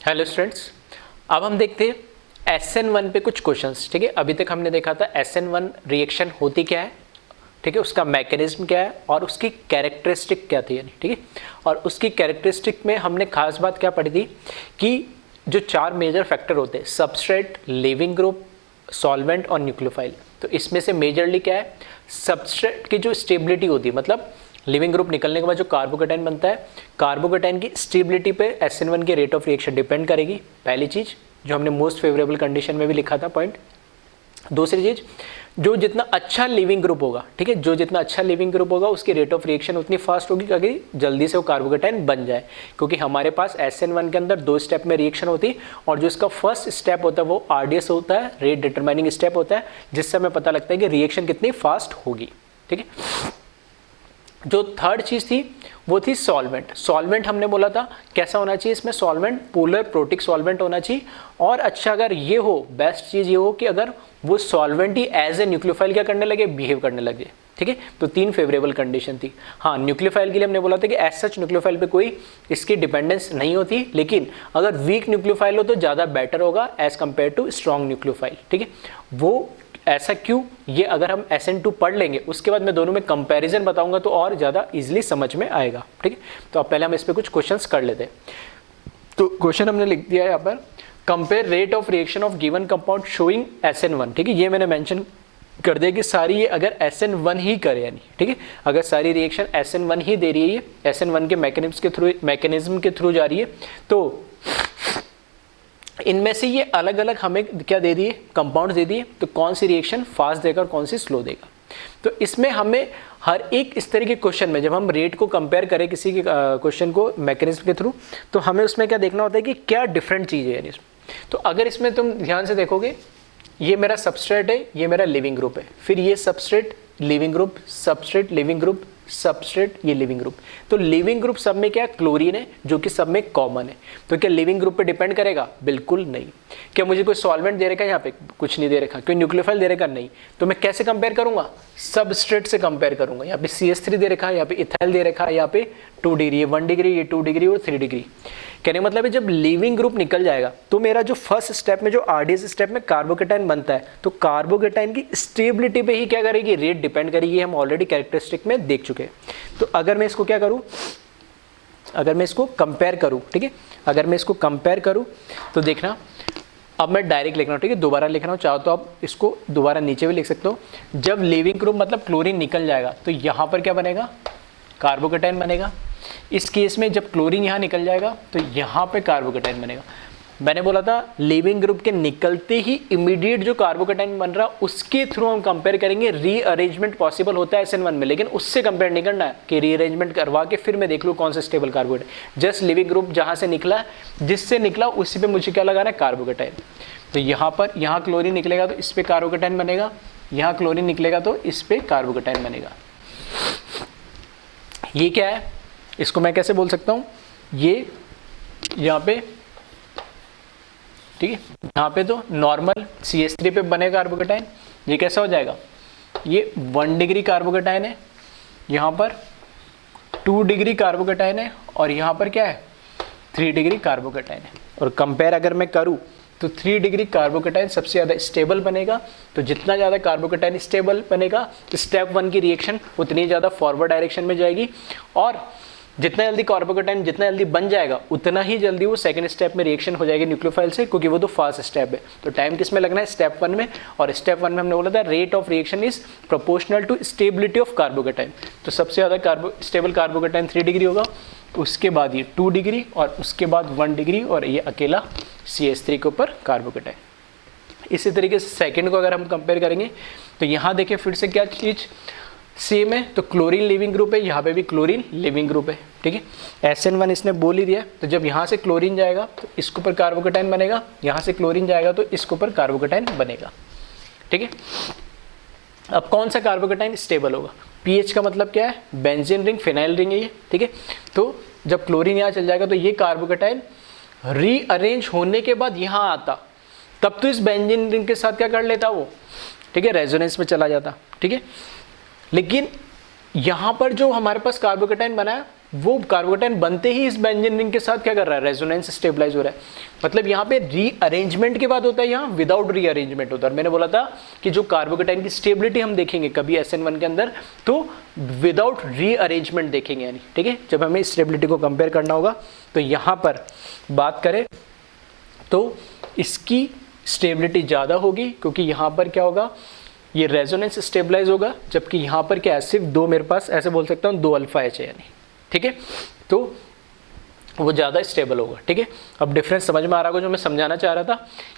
Hello students, अब हम देखते हैं SN1 पे कुछ क्वेश्चंस। ठीक है, अभी तक हमने देखा था SN1 रिएक्शन होती क्या है, ठीक है, उसका मैकेनिज्म क्या है और उसकी कैरेक्टरिस्टिक क्या थी, यानी ठीक है। और उसकी कैरेक्टरिस्टिक में हमने खास बात क्या पढ़ी थी कि जो चार मेजर फैक्टर होते हैं, सबस्ट्रेट, लिविंग ग्रुप, सॉल्वेंट और न्यूक्लियोफाइल। तो इसमें से मेजरली क्या है, सबस्ट्रेट की जो स्टेबिलिटी होती है, मतलब लिविंग ग्रुप निकलने के बाद जो कार्बोकेटाइन बनता है, कार्बोकेटाइन की स्टेबिलिटी पे SN1 के रेट ऑफ रिएक्शन डिपेंड करेगी। पहली चीज जो हमने मोस्ट फेवरेबल कंडीशन में भी लिखा था पॉइंट। दूसरी चीज, जो जितना अच्छा लिविंग ग्रुप होगा, ठीक है, जो जितना अच्छा लिविंग ग्रुप होगा उसकी रेट ऑफ रिएक्शन उतनी फास्ट होगी कि जल्दी से वो कार्बोकेटाइन बन जाए, क्योंकि हमारे पास SN1 के अंदर 2 स्टेप में रिएक्शन होती और जो इसका फर्स्ट स्टेप होता है वो RDS होता है, रेट डिटरमाइनिंग स्टेप होता है, जिससे हमें पता लगता है कि रिएक्शन कितनी फास्ट होगी। ठीक है, जो थर्ड चीज थी वो थी सॉल्वेंट। सॉल्वेंट हमने बोला था कैसा होना चाहिए, इसमें सॉल्वेंट पोलर प्रोटिक सॉल्वेंट होना चाहिए। और अच्छा अगर ये हो, बेस्ट चीज ये हो कि अगर वो सॉल्वेंट ही एज ए न्यूक्लियोफाइल क्या करने लगे, बिहेव करने लगे। ठीक है, तो 3 फेवरेबल कंडीशन थी। हाँ, न्यूक्लियोफाइल के लिए हमने बोला था कि एज सच न्यूक्लियोफाइल पे कोई इसकी डिपेंडेंस नहीं होती, लेकिन अगर वीक न्यूक्लियोफाइल हो तो ज्यादा बेटर होगा as compare to strong nucleophile. ठीक है, वो ऐसा क्यों, ये अगर हम SN2 पढ़ लेंगे उसके बाद मैं दोनों में कंपैरिजन बताऊंगा तो और ज्यादा इजीली समझ में आएगा। ठीक है, तो अब पहले हम इस पे कुछ क्वेश्चंस कर लेते हैं। तो क्वेश्चन हमने लिख दिया है यहाँ पर, compare rate of reaction of given compound showing SN1। ठीक है, ये मैंने मेंशन कर दिया कि सारी ये अगर SN1 ही करे, यानी ठीक है, अगर सारी रिएक्शन SN1 ही दे रही है, ये SN1 के मैकेनिज्म के थ्रू जा रही है, तो इनमें से ये अलग अलग हमें क्या दे दिए, कंपाउंड दे दिए, तो कौन सी रिएक्शन फास्ट देगा और कौन सी स्लो देगा। तो इसमें हमें हर एक इस तरह के क्वेश्चन में जब हम रेट को कंपेयर करें किसी के क्वेश्चन को मैकेनिज्म के थ्रू, तो हमें उसमें क्या देखना होता है कि क्या डिफरेंट चीज़ है, यानी तो अगर इसमें तुम ध्यान से देखोगे, ये मेरा सबस्ट्रेट है, ये मेरा लिविंग ग्रुप है, फिर ये substrate leaving group, substrate leaving group, substrate ये लिविंग ग्रुप। तो लिविंग ग्रुप सब में क्या क्लोरीन है, जो कि सब में कॉमन है। तो क्या लिविंग ग्रुप पे डिपेंड करेगा? बिल्कुल नहीं। क्या मुझे कोई सॉल्वेंट दे रखा है यहाँ पे? कुछ नहीं दे रखा। कोई न्यूक्लियोफाइल दे रखा? नहीं। तो मैं कैसे कंपेयर करूंगा? सबस्ट्रेट से कंपेयर करूंगा। यहाँ पे CH3 दे रखा है, यहाँ पे इथाइल दे रखा है, यहाँ पे 2 डिग्री, ये 1 डिग्री, ये 2 डिग्री और 3 डिग्री। कहने मतलब है जब लिविंग ग्रुप निकल जाएगा तो मेरा जो फर्स्ट स्टेप में जो RDS स्टेप में कार्बोकेटाइन बनता है, तो कार्बोकेटाइन की स्टेबिलिटी पे ही क्या करेगी, रेट डिपेंड करेगी। हम ऑलरेडी कैरेक्टरिस्टिक में देख चुके हैं। तो अगर मैं इसको क्या करूं, अगर मैं इसको कंपेयर करूं, ठीक है, अगर मैं इसको कंपेयर करूं तो देखना, अब मैं डायरेक्ट लिख रहा हूं, ठीक है, दोबारा लिख रहा हूं, चाहो तो आप इसको दोबारा नीचे भी लिख सकते हो। जब लिविंग ग्रुप मतलब क्लोरीन निकल जाएगा तो यहां पर क्या बनेगा, कार्बोकेटाइन बनेगा। इस केस में जब क्लोरीन यहाँ निकल जाएगा तो यहाँ पे कार्बोकेटाइन बनेगा। मैंने बोला था लिविंग ग्रुप के निकलते ही इमीडिएट जो कार्बोकेटाइन बन रहा उसके थ्रू हम कंपेयर करेंगे। रीअरेंजमेंट पॉसिबल होता है SN1 में, लेकिन उससे कंपेयर नहीं करना है कि रीअरेंजमेंट करवा के फिर मैं देख लूँ कौन सा stable carbocation. Just leaving group जहाँ से निकला, जिससे निकला उसी पे मुझे क्या लगाना है, कार्बोकेटाइन। तो यहाँ पर यहाँ क्लोरीन निकलेगा तो इस पर कार्बोकेटाइन बनेगा, यहाँ क्लोरीन निकलेगा तो इस पर कार्बोकेटाइन बनेगा। ये क्या है, इसको मैं कैसे बोल सकता हूँ, ये यहाँ पे, ठीक है, यहाँ पे तो नॉर्मल CH3 पे बनेगा कार्बोकेटाइन। ये कैसा हो जाएगा, ये 1 डिग्री कार्बोकेटाइन है, यहाँ पर 2 डिग्री कार्बोकेटाइन है और यहाँ पर क्या है, 3 डिग्री कार्बोकेटाइन है। और कंपेयर अगर मैं करूँ तो 3 डिग्री कार्बोकेटाइन सबसे ज़्यादा स्टेबल बनेगा। तो जितना ज़्यादा कार्बोकेटाइन स्टेबल बनेगा तो स्टेप 1 की रिएक्शन उतनी ज़्यादा फॉरवर्ड डायरेक्शन में जाएगी, और जितना जल्दी कार्बोकेटाइन जितना जल्दी बन जाएगा उतना ही जल्दी वो सेकंड स्टेप में रिएक्शन हो जाएगी न्यूक्लियोफाइल से, क्योंकि वो तो फास्ट स्टेप है। तो टाइम किस में लगना है, स्टेप 1 में। और स्टेप 1 में हमने बोला था rate of reaction is proportional to stability of carbocation. तो सबसे ज़्यादा स्टेबल कार्बोकेटाइन 3 डिग्री होगा, उसके बाद ये 2 डिग्री और उसके बाद 1 डिग्री और ये अकेला CH3 के ऊपर कार्बोकेटाइन। इसी तरीके से सेकेंड को अगर हम कंपेयर करेंगे तो यहाँ देखिए फिर से क्या चीज़ सेम है। तो क्लोरीन लिविंग ग्रुप है, यहाँ पे भी क्लोरीन लिविंग ग्रुप है, ठीक है। SN1 इसने बोल ही दिया, तो जब यहाँ से क्लोरीन जाएगा तो इसके ऊपर कार्बोकेटाइन बनेगा, यहाँ से क्लोरीन जाएगा तो इसके ऊपर कार्बोकेटाइन बनेगा, ठीक है। अब कौन सा कार्बोकेटाइन स्टेबल होगा, पीएच का मतलब क्या है, बेंजीन रिंग, फिनाइल रिंग है ये, ठीक है। तो जब क्लोरीन यहाँ चल जाएगा तो ये कार्बोकेटाइन रीअरेंज होने के बाद यहाँ आता, तब तो इस बेंजीन रिंग के साथ क्या कर लेता वो, ठीक है, रेजोनेंस में चला जाता, ठीक है। लेकिन यहाँ पर जो हमारे पास कार्बोकेटाइन बना है वो कार्बोकेटाइन बनते ही इस बेंजीन रिंग के साथ क्या कर रहा है, रेजोनेंस स्टेबलाइज हो रहा है। मतलब यहाँ पे रीअरेंजमेंट के बाद होता है, यहाँ विदाउट रीअरेंजमेंट होता है। मैंने बोला था कि जो कार्बोकेटाइन की स्टेबिलिटी हम देखेंगे कभी SN1 के अंदर तो विदाउट रीअरेंजमेंट देखेंगे, यानी ठीक है, जब हमें स्टेबिलिटी को कंपेयर करना होगा। तो यहाँ पर बात करें तो इसकी स्टेबिलिटी ज़्यादा होगी, क्योंकि यहाँ पर क्या होगा, ये रेजोनेंस स्टेबलाइज होगा, जबकि यहाँ पर क्या है, सिर्फ दो, मेरे पास ऐसे बोल सकता हूँ 2 अल्फा एच है, यानी ठीक है, तो वो ज़्यादा स्टेबल होगा। ठीक है, अब डिफरेंस समझ में आ रहा होगा जो मैं समझाना चाह रहा था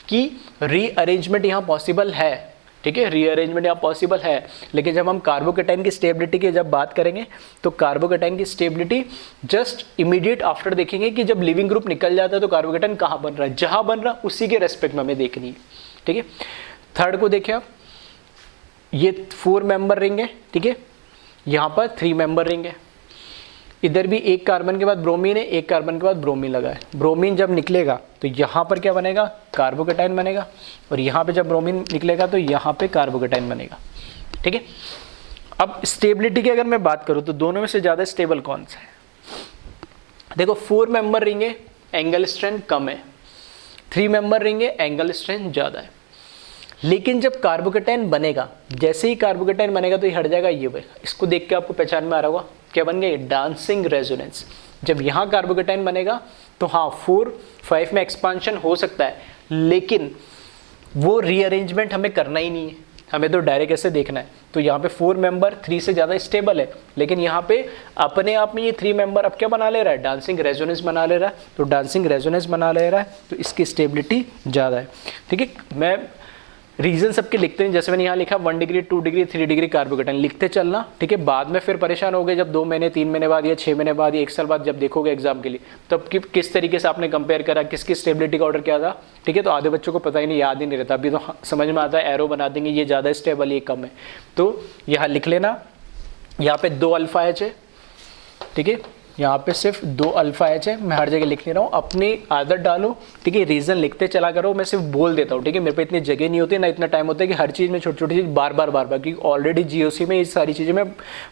कि रीअरेंजमेंट यहाँ पॉसिबल है। ठीक है, रीअरेंजमेंट यहाँ पॉसिबल है, लेकिन जब हम कार्बोकेटाइन की स्टेबिलिटी की जब बात करेंगे तो कार्बोकेटाइन की स्टेबिलिटी जस्ट इमीडिएट आफ्टर देखेंगे कि जब लिविंग ग्रुप निकल जाता है तो कार्बोकेटाइन कहाँ बन रहा है, जहाँ बन रहा है उसी के रेस्पेक्ट में हमें देखनी है। ठीक है, थर्ड को देखें आप, ये 4 मेंबर रिंग है। ठीक है, यहाँ पर 3 मेंबर रिंग है, इधर भी एक कार्बन के बाद ब्रोमीन है, एक कार्बन के बाद ब्रोमीन लगा है। ब्रोमीन जब निकलेगा तो यहाँ पर क्या बनेगा, कार्बोकेटाइन बनेगा, और यहाँ पे जब ब्रोमीन निकलेगा तो यहाँ पे कार्बोकेटाइन बनेगा। ठीक है, अब स्टेबिलिटी की अगर मैं बात करूँ तो दोनों में से ज़्यादा स्टेबल कौन सा है? देखो 4 मेंबर रिंग है, एंगल स्ट्रेंथ कम है, 3 मेंबर रिंग है, एंगल स्ट्रेंथ ज़्यादा है। लेकिन जब कार्बोकेटाइन बनेगा, जैसे ही कार्बोकेटाइन बनेगा तो ये हट जाएगा, ये बनेगा। इसको देख के आपको पहचान में आ रहा होगा क्या बन गया, डांसिंग रेजोनेंस। जब यहाँ कार्बोकेटाइन बनेगा तो हाँ 4-5 में एक्सपांशन हो सकता है, लेकिन वो रीअरेंजमेंट हमें करना ही नहीं है, हमें तो डायरेक्ट ऐसे देखना है। तो यहाँ पे 4 मेंबर 3 से ज़्यादा स्टेबल है, लेकिन यहाँ पे अपने आप में ये 3 मेंबर अब क्या बना ले रहा है, डांसिंग रेजोनेंस बना ले रहा है। तो डांसिंग रेजोनेंस बना ले रहा है तो इसकी स्टेबिलिटी ज़्यादा है। ठीक है, मैं रीजन सबके लिखते हैं, जैसे मैंने यहाँ लिखा 1 डिग्री 2 डिग्री 3 डिग्री कार्बोकेटाइन लिखते चलना। ठीक है, बाद में फिर परेशान हो गए जब 2 महीने 3 महीने बाद या 6 महीने बाद या 1 साल बाद जब देखोगे एग्जाम के लिए, तब किस तरीके से आपने कंपेयर करा, किसकी स्टेबिलिटी का ऑर्डर क्या था। ठीक है, तो आधे बच्चों को पता ही नहीं, याद ही नहीं रहता। अभी तो समझ में आता है, एरो बना देंगे, ये ज़्यादा स्टेबल ये कम है। तो यहाँ लिख लेना, यहाँ पे 2 अल्फा एच है। ठीक है, यहाँ पे सिर्फ 2 अल्फा एच है, मैं हर जगह लिख ले रहा हूँ, अपनी आदत डालो। ठीक है, रीजन लिखते चला करो, मैं सिर्फ बोल देता हूँ। ठीक है, मेरे पे इतनी जगह नहीं होती ना, इतना टाइम होता है कि हर चीज़ में छोटी छोटी चीज़ बार बार क्योंकि ऑलरेडी GOC में ये सारी चीज़ें मैं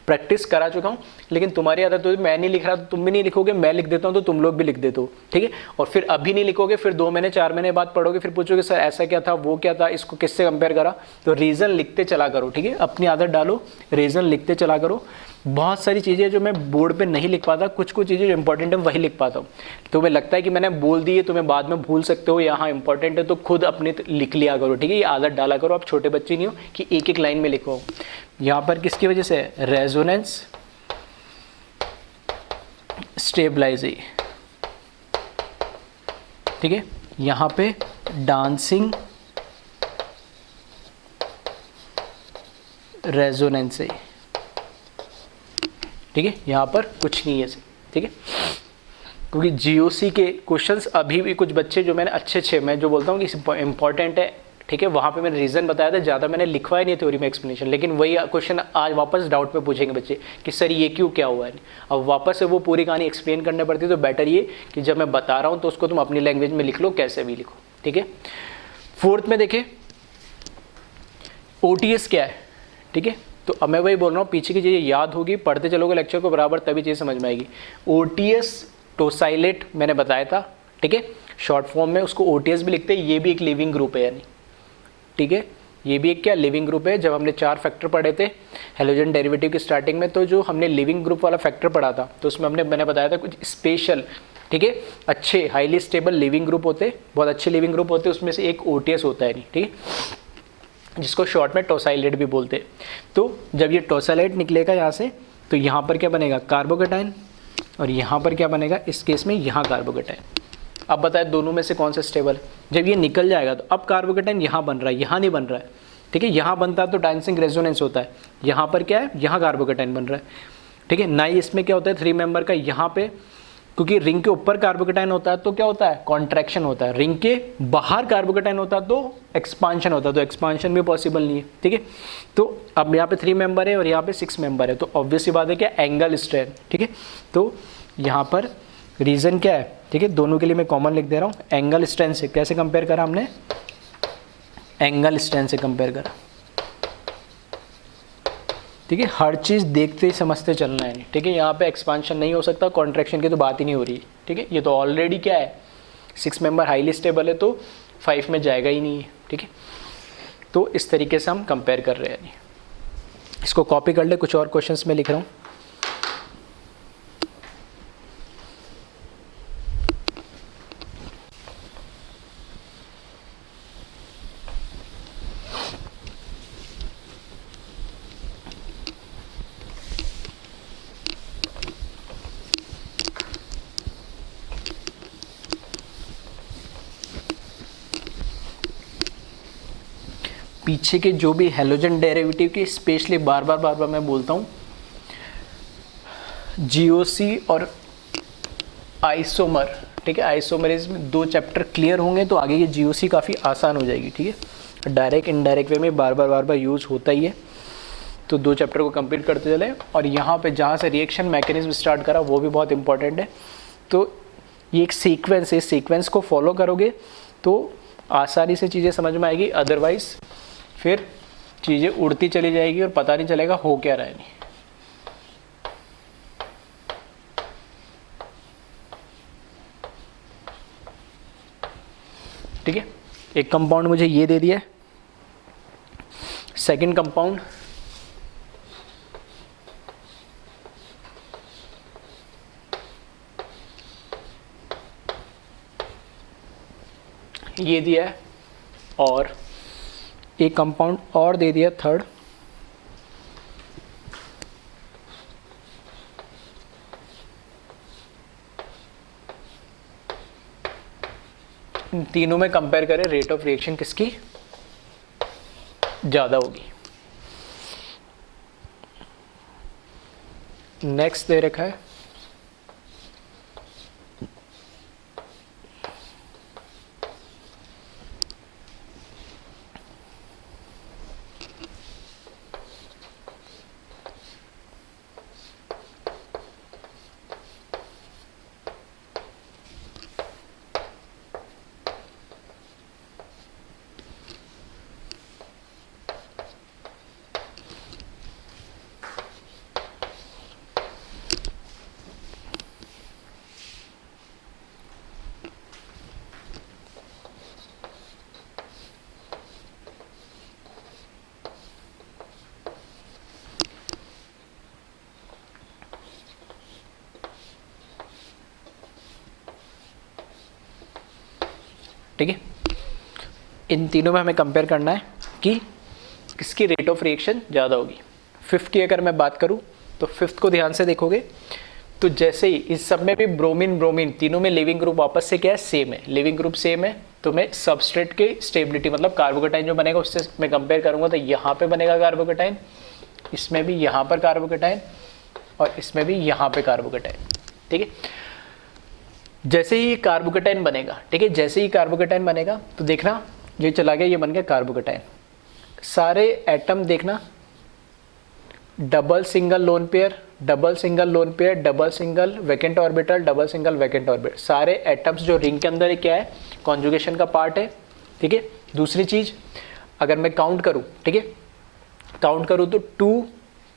प्रैक्टिस करा चुका हूँ। लेकिन तुम्हारी आदत होती है, मैं नहीं लिख रहा तो तुम भी नहीं लिखोगे, मैं लिख देता हूँ तो तुम लोग भी लिख देते हो। ठीक है, और फिर अभी नहीं लिखोगे, फिर 2 महीने 4 महीने बाद पढ़ोगे, फिर पूछोगे सर ऐसा क्या था, वो क्या था, इसको किससे कंपेयर करा। तो रीज़न लिखते चला करो। ठीक है, अपनी आदत डालो, रीज़न लिखते चला करो। बहुत सारी चीज़ें जो मैं बोर्ड पे नहीं लिख पाता, कुछ चीज़ें जो इंपॉर्टेंट है वही लिख पाता हूँ। तो मैं लगता है कि मैंने बोल दी है तो मैं बाद में भूल सकते हो, यहाँ इंपॉर्टेंट है तो खुद अपने लिख लिया करो। ठीक है, ये आदत डाला करो, आप छोटे बच्चे नहीं हो कि एक लाइन में लिखो। यहाँ पर किसकी वजह से, रेजोनेंस स्टेबलाइज। ठीक है, यहाँ पे डांसिंग रेजोनेंस है। ठीक है, यहाँ पर कुछ नहीं है। ठीक है, क्योंकि GOC के क्वेश्चंस अभी भी कुछ बच्चे जो मैंने अच्छे मैं जो बोलता हूँ कि इंपॉर्टेंट है। ठीक है, वहाँ पे मैंने रीज़न बताया था, ज़्यादा मैंने लिखवाया नहीं थ्योरी में एक्सप्लेनेशन, लेकिन वही क्वेश्चन आज वापस डाउट में पूछेंगे बच्चे कि सर ये क्यों क्या हुआ है। अब वापस से वो पूरी कहानी एक्सप्लेन करनी पड़ती है, तो बेटर ये कि जब मैं बता रहा हूँ तो उसको तुम अपनी लैंग्वेज में लिख लो, कैसे भी लिखो। ठीक है, 4th में देखें OTS क्या है। ठीक है, तो अब मैं वही बोल रहा हूँ, पीछे की चीज़ें याद होगी, पढ़ते चलोगे लेक्चर को बराबर, तभी चीज़ समझ में आएगी। OTS टोसाइलेट मैंने बताया था। ठीक है, शॉर्ट फॉर्म में उसको OTS भी लिखते हैं, ये भी एक लिविंग ग्रुप है यानी। ठीक है, ये भी एक क्या लिविंग ग्रुप है। जब हमने 4 फैक्टर पढ़े थे हेलोजन डेरिवेटिव की स्टार्टिंग में, तो जो हमने लिविंग ग्रुप वाला फैक्टर पढ़ा था तो उसमें मैंने बताया था कुछ स्पेशल, ठीक है, अच्छे हाईली स्टेबल लिविंग ग्रुप होते, बहुत अच्छे लिविंग ग्रुप होते, उसमें से एक OTS होता है। नहीं, ठीक है, जिसको शॉर्ट में टोसाइलेट भी बोलते हैं। तो जब ये टोसाइलेट निकलेगा यहाँ से, तो यहाँ पर क्या बनेगा, कार्बोकेटाइन, और यहाँ पर क्या बनेगा, इस केस में यहाँ कार्बोकेटाइन। अब बताए दोनों में से कौन सा स्टेबल है। जब ये निकल जाएगा तो अब कार्बोकेटाइन यहाँ बन रहा है, यहाँ नहीं बन रहा है। ठीक है, यहाँ बनता है तो डांसिंग रेजोनेंस होता है, यहाँ पर क्या है, यहाँ कार्बोकेटाइन बन रहा है। ठीक है, ना ही इसमें क्या होता है 3 मेंबर का, यहाँ पे क्योंकि रिंग के ऊपर कार्बोकेटाइन होता है तो क्या होता है, कॉन्ट्रैक्शन होता है। रिंग के बाहर कार्बोकेटाइन होता है तो एक्सपांशन होता है, तो एक्सपांशन भी पॉसिबल नहीं है। ठीक है, तो अब यहाँ पे 3 मेंबर है और यहाँ पे 6 मेंबर है, तो ऑब्वियस सी बात है क्या, एंगल स्ट्रेंथ। ठीक है, तो यहाँ पर रीज़न क्या है। ठीक है, दोनों के लिए मैं कॉमन लिख दे रहा हूँ। एंगल स्ट्रेंथ से कैसे कंपेयर करा हमने, एंगल स्ट्रेंथ से कंपेयर करा। ठीक है, हर चीज़ देखते ही समझते चलना है, ठीक है। यहाँ पे एक्सपांशन नहीं हो सकता, कॉन्ट्रैक्शन की तो बात ही नहीं हो रही, ठीक है। ये तो ऑलरेडी क्या है, 6 मेंबर हाईली स्टेबल है तो 5 में जाएगा ही नहीं है, ठीक है। तो इस तरीके से हम कंपेयर कर रहे हैं। इसको कॉपी कर ले, कुछ और क्वेश्चंस में लिख रहा हूँ। पीछे के जो भी हेलोजन डेरिवेटिव की स्पेशली बार बार मैं बोलता हूँ, जीओसी और आइसोमर, ठीक है। आइसोमरिज्म 2 चैप्टर क्लियर होंगे तो आगे ये जीओसी काफ़ी आसान हो जाएगी, ठीक है। डायरेक्ट इनडायरेक्ट वे में बार बार यूज़ होता ही है, तो 2 चैप्टर को कंप्लीट करते चले। और यहाँ पे जहाँ से रिएक्शन मैकेनिज्म स्टार्ट करा वो भी बहुत इंपॉर्टेंट है। तो ये एक सीक्वेंस है, इस सीक्वेंस को फॉलो करोगे तो आसानी से चीज़ें समझ में आएगी, अदरवाइज फिर चीज़ें उड़ती चली जाएगी और पता नहीं चलेगा हो क्या रहा है। नहीं, ठीक है। एक कंपाउंड मुझे ये दे दिया है, सेकंड कंपाउंड ये दिया है, और एक कंपाउंड और दे दिया थर्ड, इन तीनों में कंपेयर करें रेट ऑफ रिएक्शन किसकी ज़्यादा होगी। नेक्स्ट दे रखा है ठीक है। इन तीनों में हमें कंपेयर करना है कि किसकी रेट ऑफ रिएक्शन ज़्यादा होगी। फिफ्थ की अगर मैं बात करूं तो फिफ्थ को ध्यान से देखोगे तो जैसे ही इस सब में भी ब्रोमीन ब्रोमीन तीनों में लिविंग ग्रुप आपस से क्या है, सेम है, लिविंग ग्रुप सेम है। तो मैं सबस्ट्रेट की स्टेबिलिटी मतलब कार्बोकेटाइन जो बनेगा उससे मैं कंपेयर करूंगा तो यहाँ पे बनेगा कार्बोकेटाइन, इसमें भी यहाँ पर कार्बोकेटाइन और इसमें भी यहाँ पे कार्बोकेटाइन, ठीक है। जैसे ही कार्बोकेटाइन बनेगा, ठीक है, जैसे ही कार्बोकेटाइन बनेगा तो देखना ये चला गया, ये बन गया कार्बोकेटाइन। सारे एटम देखना double single lone pair, double single lone pair, double single vacant orbital, double single vacant orbital. सारे एटम्स जो रिंग के अंदर है क्या है, कॉन्जुगेशन का पार्ट है, ठीक है। दूसरी चीज अगर मैं काउंट करूं, ठीक है, काउंट करूं तो 2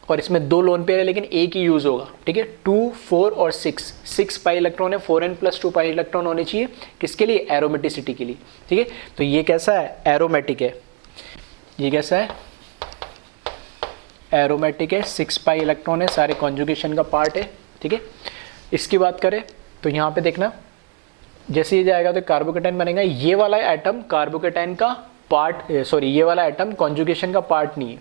और इसमें 2 लोन पेयर है लेकिन एक ही यूज होगा, ठीक है। 2, 4 और 6 पाई इलेक्ट्रॉन है, 4n+2 पाई इलेक्ट्रॉन होने चाहिए किसके लिए, एरोमेटिसिटी के लिए, ठीक है। तो ये कैसा है, एरोमेटिक है। ये कैसा है, एरोमेटिक है, 6 पाई इलेक्ट्रॉन है, सारे कॉन्जुगेशन का पार्ट है, ठीक है। इसकी बात करें तो यहाँ पे देखना जैसे ये जाएगा तो कार्बोकेटाइन बनेगा। ये वाला एटम कार्बोकेटाइन का पार्ट, सॉरी ये वाला एटम कॉन्जुगेशन का पार्ट नहीं है,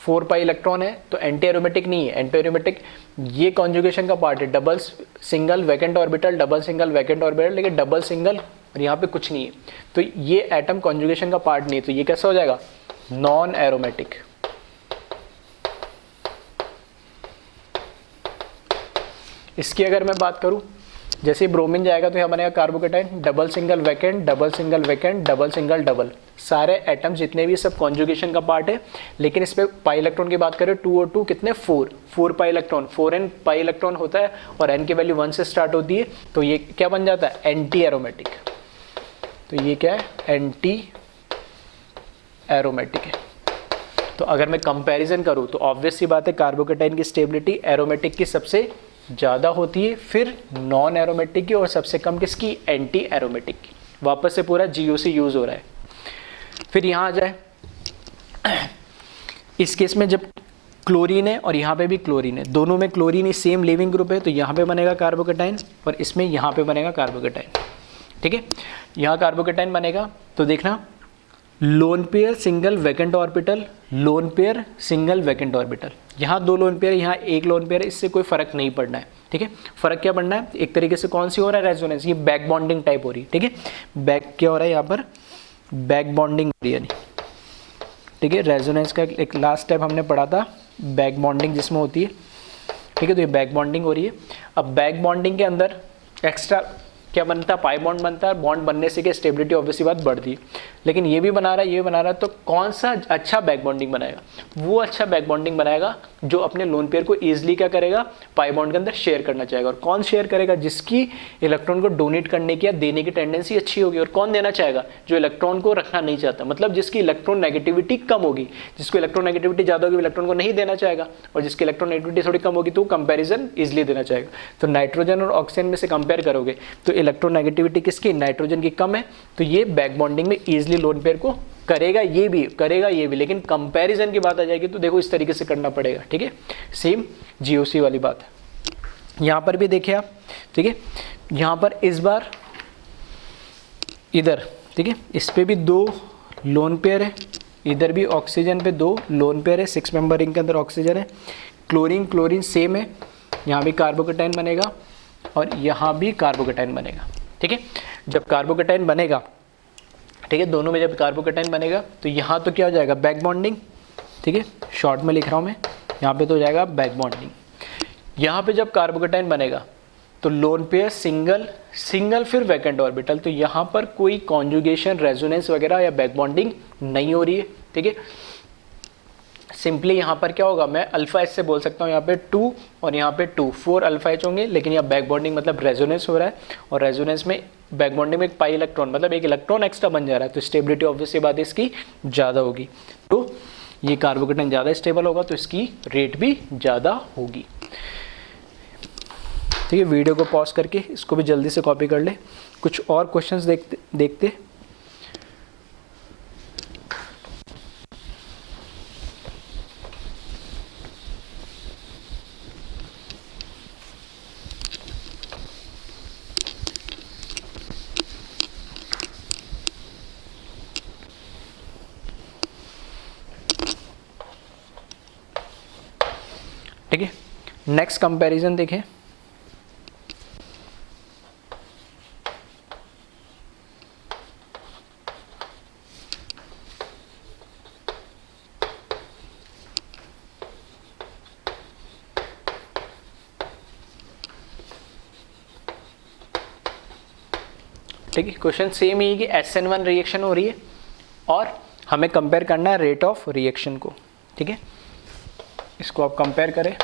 4 पाई इलेक्ट्रॉन है तो एंटी एरोमेटिक नहीं है। एंटी एरोमेटिक ये कॉन्जुगेशन का पार्ट है, double single vacant orbital, double single vacant orbital, लेकिन डबल सिंगल और यहाँ पे कुछ नहीं है, तो ये एटम कॉन्जुगेशन का पार्ट नहीं है, तो ये कैसा हो जाएगा, नॉन एरोमेटिक। इसकी अगर मैं बात करूं, जैसे ब्रोमीन जाएगा तो यहाँ बनेगा carbocation, double single vacant, double single vacant, double single double, सारे एटम्स जितने भी सब कॉन्जुगेशन का पार्ट है। लेकिन इस पे पाई इलेक्ट्रॉन की बात करें 2 और 2 कितने, 4 pi electron, 4n pi electron होता है और n की वैल्यू 1 से स्टार्ट होती है, तो ये क्या बन जाता है, एंटी एरोमेटिक। तो ये क्या है, एंटी एरोमेटिक है। तो अगर मैं कंपैरिजन करूँ तो ऑब्वियस सी बात है कार्बोकेटाइन की स्टेबिलिटी एरोमेटिक की सबसे ज़्यादा होती है, फिर नॉन एरोमेटिक की, और सबसे कम किसकी, एंटी एरोमेटिक की। वापस से पूरा GOC यूज़ हो रहा है। फिर यहाँ आ जाए, इस केस में जब क्लोरीन है और यहाँ पे भी क्लोरीन है, दोनों में क्लोरीन ही सेम लिविंग ग्रुप है, तो यहाँ पे बनेगा कार्बोकेटाइन और इसमें यहाँ पे बनेगा कार्बोकेटाइन। ठीक है, यहाँ कार्बोकेटाइन बनेगा तो देखना lone pair single vacant orbital, lone pair single vacant orbital, यहाँ 2 लोन पेयर, यहाँ 1 लोन पेयर है, इससे कोई फर्क नहीं पड़ना है। ठीक है, फर्क क्या पड़ना है, एक तरीके से कौन सी हो रहा है रेजोनेंस, ये बैक बॉन्डिंग टाइप हो रही है। ठीक है, बैक क्या हो रहा है, यहाँ पर बैक बॉन्डिंग हो रही है। ठीक है, रेजोनेंस का एक लास्ट स्टेप हमने पढ़ा था, बैक बॉन्डिंग जिसमें होती है। ठीक है, तो ये बैक बॉन्डिंग हो रही है। अब बैक बॉन्डिंग के अंदर एक्स्ट्रा क्या बनता है, पाई बॉन्ड बनता है। बॉन्ड बनने से क्या स्टेबिलिटी ऑब्वियसली बात बढ़ती है, लेकिन ये भी बना रहा है, ये भी बना रहा है, तो कौन सा अच्छा बैक बॉन्डिंग बनाएगा, वो अच्छा बैक बॉन्डिंग बनाएगा जो अपने लोन पेयर को ईजिली क्या करेगा, पाई बॉन्ड के अंदर शेयर करना चाहेगा। और कौन शेयर करेगा, जिसकी इलेक्ट्रॉन को डोनेट करने की या देने की टेंडेंसी अच्छी होगी। और कौन देना चाहेगा, जो इलेक्ट्रॉन को रखना नहीं चाहता, मतलब जिसकी इलेक्ट्रॉन नेगेटिविटी कम होगी। जिसको इलेक्ट्रॉन नेगेटिविटी ज़्यादा होगी इलेक्ट्रॉन को नहीं देना चाहेगा, और जिसकी इलेक्ट्रॉन नेगेटिविटी थोड़ी कम होगी तो कंपेरिजन ईजिली देना चाहेगा। तो नाइट्रोजन और ऑक्सीजन में से कंपेयर करोगे तो इलेक्ट्रॉन नेगेटिविटी किसकी, नाइट्रोजन की कम है, तो ये बैक बॉन्डिंग में ईजिली लोन पेयर को करेगा, ये भी करेगा, ये भी। लेकिन कंपैरिजन की बात आ जाएगी तो देखो इस तरीके से करना पड़ेगा। ठीक है, सेम GOC वाली बात है। यहाँ पर भी देखिए आप, ठीक है, यहाँ पर इस बार इधर, ठीक है, इस पे भी 2 लोन पेयर है, इधर भी ऑक्सीजन पे 2 लोन पेयर है, 6 मेंबर रिंग के अंदर ऑक्सीजन है। क्लोरीन क्लोरीन सेम है, यहाँ भी कार्बोकेटाइन बनेगा और यहाँ भी कार्बोकेटाइन बनेगा। ठीक है, जब कार्बोकेटाइन बनेगा, ठीक है, दोनों में जब कार्बोकेटाइन बनेगा तो यहाँ तो क्या हो जाएगा, बैक बॉन्डिंग। ठीक है, शॉर्ट में लिख रहा हूँ मैं, यहाँ पे तो हो जाएगा बैक बॉन्डिंग। यहाँ पे जब कार्बोकेटाइन बनेगा तो लोन पेयर सिंगल सिंगल फिर वैकेंट ऑर्बिटल, तो यहाँ पर कोई कॉन्जुगेशन, रेजोनेंस वगैरह या बैक बॉन्डिंग नहीं हो रही है। ठीक है, सिंपली यहाँ पर क्या होगा, मैं अल्फा एच से बोल सकता हूँ, यहाँ पे 2 और यहाँ पे 2, 4 अल्फा एच होंगे। लेकिन यहाँ बैक बॉन्डिंग मतलब रेजोनेंस हो रहा है, और रेजोनेंस में बैक बॉन्डिंग में एक पाई इलेक्ट्रॉन, मतलब एक इलेक्ट्रॉन एक्स्ट्रा बन जा रहा है, तो स्टेबिलिटी ऑब्वियसली बात है इसकी ज़्यादा होगी। तो ये कार्बोकेटाइन ज़्यादा स्टेबल होगा तो इसकी रेट भी ज़्यादा होगी। ठीक है, वीडियो को पॉज करके इसको भी जल्दी से कॉपी कर ले। कुछ और क्वेश्चंस देखते। ठीक है, नेक्स्ट कंपैरिजन देखें। ठीक है, क्वेश्चन सेम ही है कि SN1 रिएक्शन हो रही है और हमें कंपेयर करना है रेट ऑफ रिएक्शन को। ठीक है, इसको आप कंपेयर करें।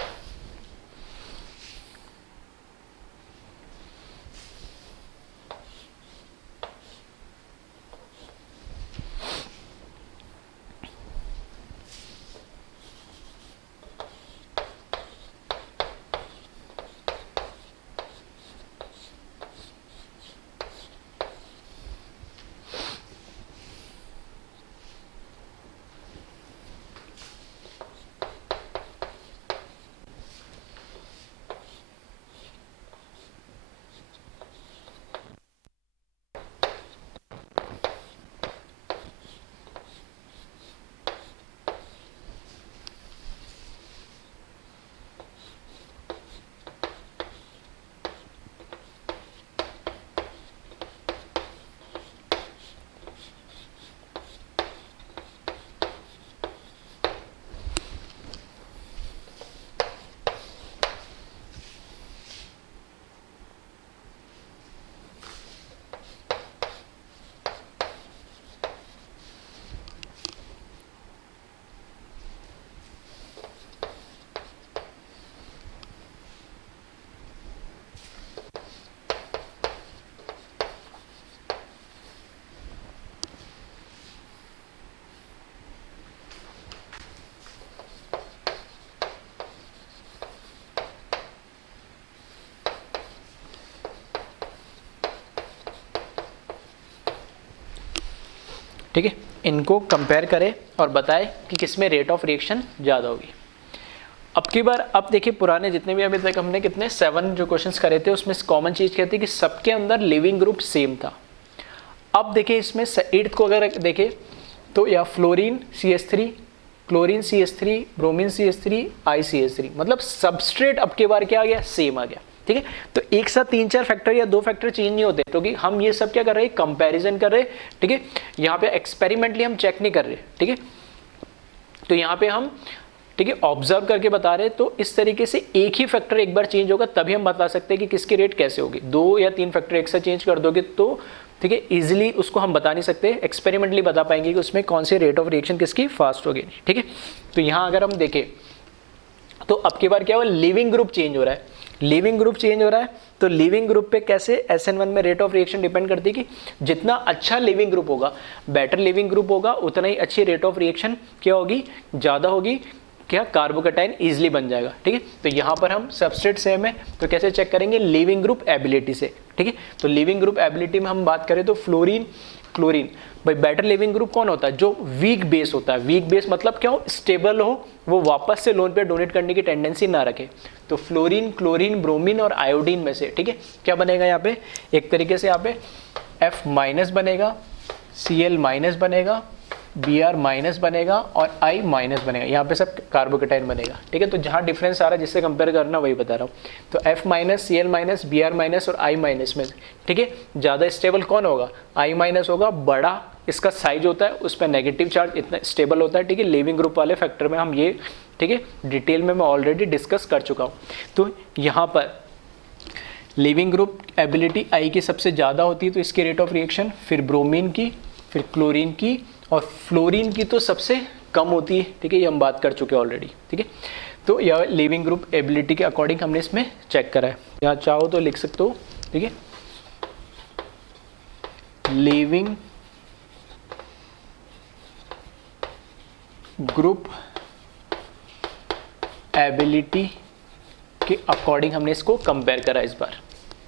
ठीक है, इनको कंपेयर करें और बताएं कि किसमें रेट ऑफ रिएक्शन ज़्यादा होगी। अब की बार अब देखिए पुराने जितने भी अभी तक हमने कितने 7 जो क्वेश्चंस करे थे उसमें कॉमन चीज़ क्या थी कि सबके अंदर लिविंग ग्रुप सेम था। अब देखिए इसमें 8th को अगर देखें तो या fluorine CH3, chlorine CH3, bromine CH3, ICH3, मतलब सबस्ट्रेट अब के बार क्या आ गया, सेम आ गया। ठीक है, तो एक साथ 3-4 फैक्टर या 2 फैक्टर चेंज नहीं होते, क्योंकि हम ये सब क्या कर रहे हैं, कंपैरिजन कर रहे हैं। ठीक है, यहाँ पे एक्सपेरिमेंटली हम चेक नहीं कर रहे। ठीक है, तो यहाँ पे हम ठीक है ऑब्जर्व करके बता रहे हैं। तो इस तरीके से एक ही फैक्टर एक बार चेंज होगा तभी हम बता सकते हैं कि किसकी रेट कैसे होगी। 2 या 3 फैक्टर एक साथ चेंज कर दोगे तो ठीक है इजीली उसको हम बता नहीं सकते, एक्सपेरिमेंटली बता पाएंगे कि उसमें कौन सी रेट ऑफ रिएक्शन किसकी फास्ट होगी। ठीक है, तो यहाँ अगर हम देखें तो अब की बार क्या हुआ, लिविंग ग्रुप चेंज हो रहा है। लिविंग ग्रुप चेंज हो रहा है तो लिविंग ग्रुप पे कैसे SN1 में रेट ऑफ रिएक्शन डिपेंड करती है कि जितना अच्छा लिविंग ग्रुप होगा, बेटर लिविंग ग्रुप होगा, उतना ही अच्छी रेट ऑफ रिएक्शन क्या होगी, ज़्यादा होगी, क्या कार्बोकेटाइन इजीली बन जाएगा। ठीक है, तो यहाँ पर हम सबस्ट्रेट सेम है तो कैसे चेक करेंगे, लिविंग ग्रुप एबिलिटी से। ठीक है, तो लिविंग ग्रुप एबिलिटी में हम बात करें तो फ्लोरीन, क्लोरीन, भाई बेटर लिविंग ग्रुप कौन होता है, जो वीक बेस होता है। वीक बेस मतलब क्या हो, स्टेबल हो, वो वापस से लोन पे डोनेट करने की टेंडेंसी ना रखे। तो फ्लोरीन, क्लोरीन, ब्रोमीन और आयोडीन में से ठीक है क्या बनेगा, यहाँ पे एक तरीके से यहाँ पे F- बनेगा, Cl- बनेगा, Br- बनेगा और I- बनेगा। यहाँ पे सब कार्बोकेटाइन बनेगा। ठीक है, तो जहाँ डिफरेंस आ रहा है जिससे कंपेयर करना वही बता रहा हूँ। तो F-, Cl-, Br- और I- में ठीक है ज़्यादा स्टेबल कौन होगा, I- होगा, बड़ा इसका साइज होता है, उस पर नेगेटिव चार्ज इतना स्टेबल होता है। ठीक है, लिविंग ग्रुप वाले फैक्टर में हम ये ठीक है डिटेल में मैं ऑलरेडी डिस्कस कर चुका हूँ। तो यहाँ पर लिविंग ग्रुप एबिलिटी I की सबसे ज़्यादा होती है तो इसकी रेट ऑफ रिएक्शन, फिर ब्रोमीन की, फिर क्लोरीन की और फ्लोरीन की तो सबसे कम होती है। ठीक है, ये हम बात कर चुके हैं ऑलरेडी। ठीक है, तो यह लिविंग ग्रुप एबिलिटी के अकॉर्डिंग हमने इसमें चेक करा है। यहाँ चाहो तो लिख सकते हो। ठीक है, लिविंग ग्रुप एबिलिटी के अकॉर्डिंग हमने इसको कंपेयर करा इस बार।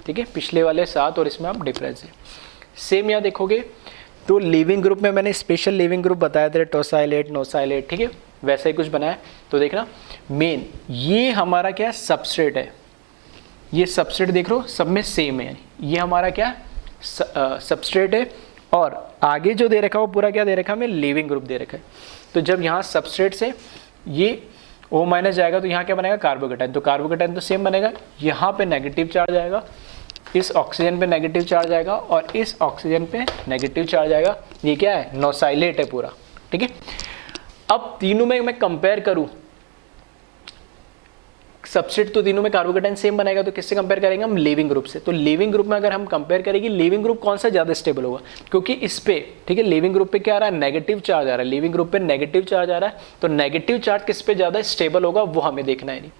ठीक है, पिछले वाले 7 और इसमें आप डिफरेंस है। सेम यहाँ देखोगे तो लिविंग ग्रुप में मैंने स्पेशल लिविंग ग्रुप बताया था, टोसाइलेट, नोसाइलेट। ठीक है, वैसा ही कुछ बनाया। तो देखना मेन ये हमारा क्या है, सबस्ट्रेट है। ये सबस्ट्रेट देख रहे हो सब में सेम है, ये हमारा क्या सबस्ट्रेट है। और आगे जो दे रखा है वो पूरा क्या दे रखा है, हमें लिविंग ग्रुप दे रखा है। तो जब यहाँ सबस्ट्रेट से ये O- जाएगा तो यहाँ क्या बनेगा, कार्बोकेटाइन। तो कार्बोकेटाइन तो सेम बनेगा, यहाँ पे नेगेटिव चार्ज आएगा, इस ऑक्सीजन पे नेगेटिव चार्ज आएगा और इस ऑक्सीजन पे नेगेटिव चार्ज आएगा। ये क्या है, नोसाइलेट है पूरा। ठीक है, अब तीनों में मैं कंपेयर करूं, सबस्ट्रेट तो तीनों में कार्बोकेटाइन सेम बनेगा, तो किससे कंपेयर करेंगे हम, लिविंग ग्रुप से। तो लिविंग ग्रुप में अगर हम कंपेयर करेंगे, लिविंग ग्रुप कौन सा ज्यादा स्टेबल होगा, क्योंकि इस पे ठीक है लिविंग ग्रुप पे क्या आ रहा है, नेगेटिव चार्ज आ रहा है। लिविंग ग्रुप पे नेगेटिव चार्ज आ रहा है, तो नेगेटिव चार्ज किस पे ज्यादा स्टेबल होगा वो हमें देखना है। नहीं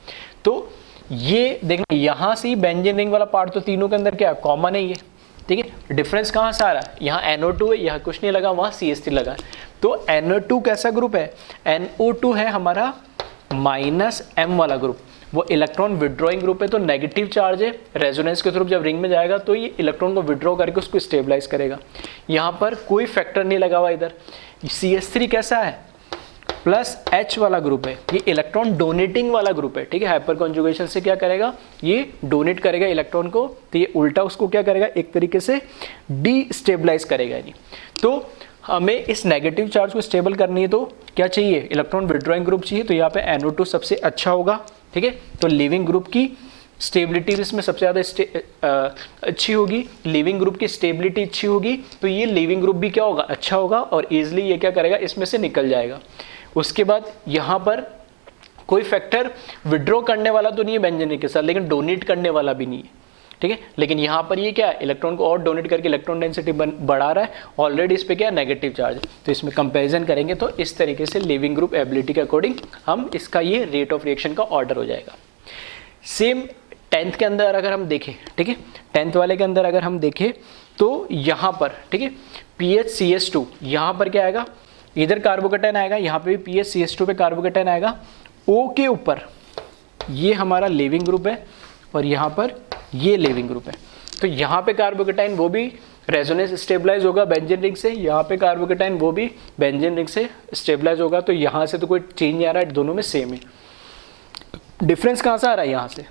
तो ये देखना, यहाँ से ही बेंजीन रिंग वाला पार्ट तो तीनों के अंदर क्या कॉमन है ये। ठीक है, डिफरेंस कहाँ से आ रहा है, यहाँ NO2 है, यहाँ कुछ नहीं लगा, वहाँ CH3 लगा। तो NO2 कैसा ग्रुप है, NO2 है हमारा -M वाला ग्रुप, वो इलेक्ट्रॉन विड्रॉइंग ग्रुप है। तो नेगेटिव चार्ज है, रेजोनेंस के थ्रू जब रिंग में जाएगा तो ये इलेक्ट्रॉन को विड्रॉ करके उसको स्टेबलाइज करेगा। यहाँ पर कोई फैक्टर नहीं लगा हुआ इधर। CH3 कैसा है, +H वाला ग्रुप है, ये इलेक्ट्रॉन डोनेटिंग वाला ग्रुप है। ठीक है, हाइपर कॉन्जुगेशन से क्या करेगा, ये डोनेट करेगा इलेक्ट्रॉन को, तो ये उल्टा उसको क्या करेगा, एक तरीके से डीस्टेबलाइज करेगा। नहीं तो हमें इस नेगेटिव चार्ज को स्टेबल करनी है तो क्या चाहिए, इलेक्ट्रॉन विड्रॉइंग ग्रुप चाहिए। तो यहाँ पे NO2 सबसे अच्छा होगा। ठीक है, तो लिविंग ग्रुप की स्टेबिलिटी इसमें सबसे ज़्यादा अच्छी होगी, लिविंग ग्रुप की स्टेबिलिटी अच्छी होगी, तो ये लिविंग ग्रुप भी क्या होगा, अच्छा होगा और ईजिली ये क्या करेगा, इसमें से निकल जाएगा। उसके बाद यहाँ पर कोई फैक्टर विड्रॉ करने वाला तो नहीं है बेंजीन के साथ, लेकिन डोनेट करने वाला भी नहीं है। ठीक है, लेकिन यहाँ पर ये क्या है, इलेक्ट्रॉन को और डोनेट करके इलेक्ट्रॉन डेंसिटी बढ़ा रहा है, ऑलरेडी इस पे क्या है, नेगेटिव चार्ज है। तो इसमें कंपैरिजन करेंगे तो इस तरीके से लिविंग ग्रुप एबिलिटी के अकॉर्डिंग हम इसका ये रेट ऑफ रिएक्शन का ऑर्डर हो जाएगा। सेम 10th के अंदर अगर हम देखें, ठीक है 10th वाले के अंदर अगर हम देखें तो यहाँ पर ठीक है PHCH2, यहाँ पर क्या आएगा, इधर कार्बोकेटाइन आएगा, यहाँ पे भी PHCH2 पे कार्बोकेटाइन आएगा। O के ऊपर ये हमारा लिविंग ग्रुप है और यहाँ पर ये लिविंग ग्रुप है। तो यहाँ पे कार्बोकेटाइन वो भी रेजोनेंस स्टेबलाइज होगा बेंजीन रिंग से, यहाँ पे कार्बोकेटाइन वो भी बेंजीन रिंग से स्टेबलाइज होगा। तो यहाँ से तो कोई चेंज नहीं आ रहा है, दोनों में सेम है। डिफरेंस कहाँ से आ रहा है? यहाँ से।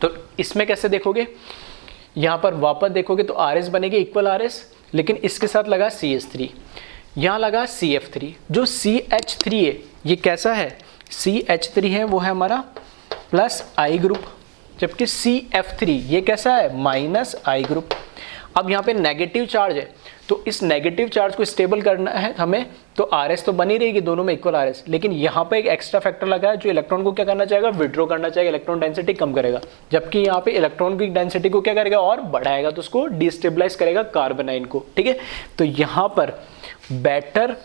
तो इसमें कैसे देखोगे, यहाँ पर वापस देखोगे तो RS बनेगी इक्वल RS, लेकिन इसके साथ लगा CH3, यहाँ लगा CF3। जो CH3 है ये कैसा है? CH3 है वो है हमारा प्लस I ग्रुप, जबकि CF3 ये कैसा है? Minus I group. अब यहाँ पे नेगेटिव चार्ज है, तो इस नेगेटिव चार्ज को स्टेबल करना है हमें, तो RS तो बनी रहेगी दोनों में इक्वल RS, लेकिन यहाँ पे एक एक्स्ट्रा फैक्टर लगा है जो इलेक्ट्रॉन को क्या करना चाहेगा? विड्रॉ करना चाहेगा, इलेक्ट्रॉन डेंसिटी कम करेगा। जबकि यहाँ पे इलेक्ट्रॉन की डेंसिटी को क्या करेगा? और बढ़ाएगा, तो उसको डिस्टेबलाइज करेगा कार्बन आयन को। ठीक है, तो यहाँ पर बेटर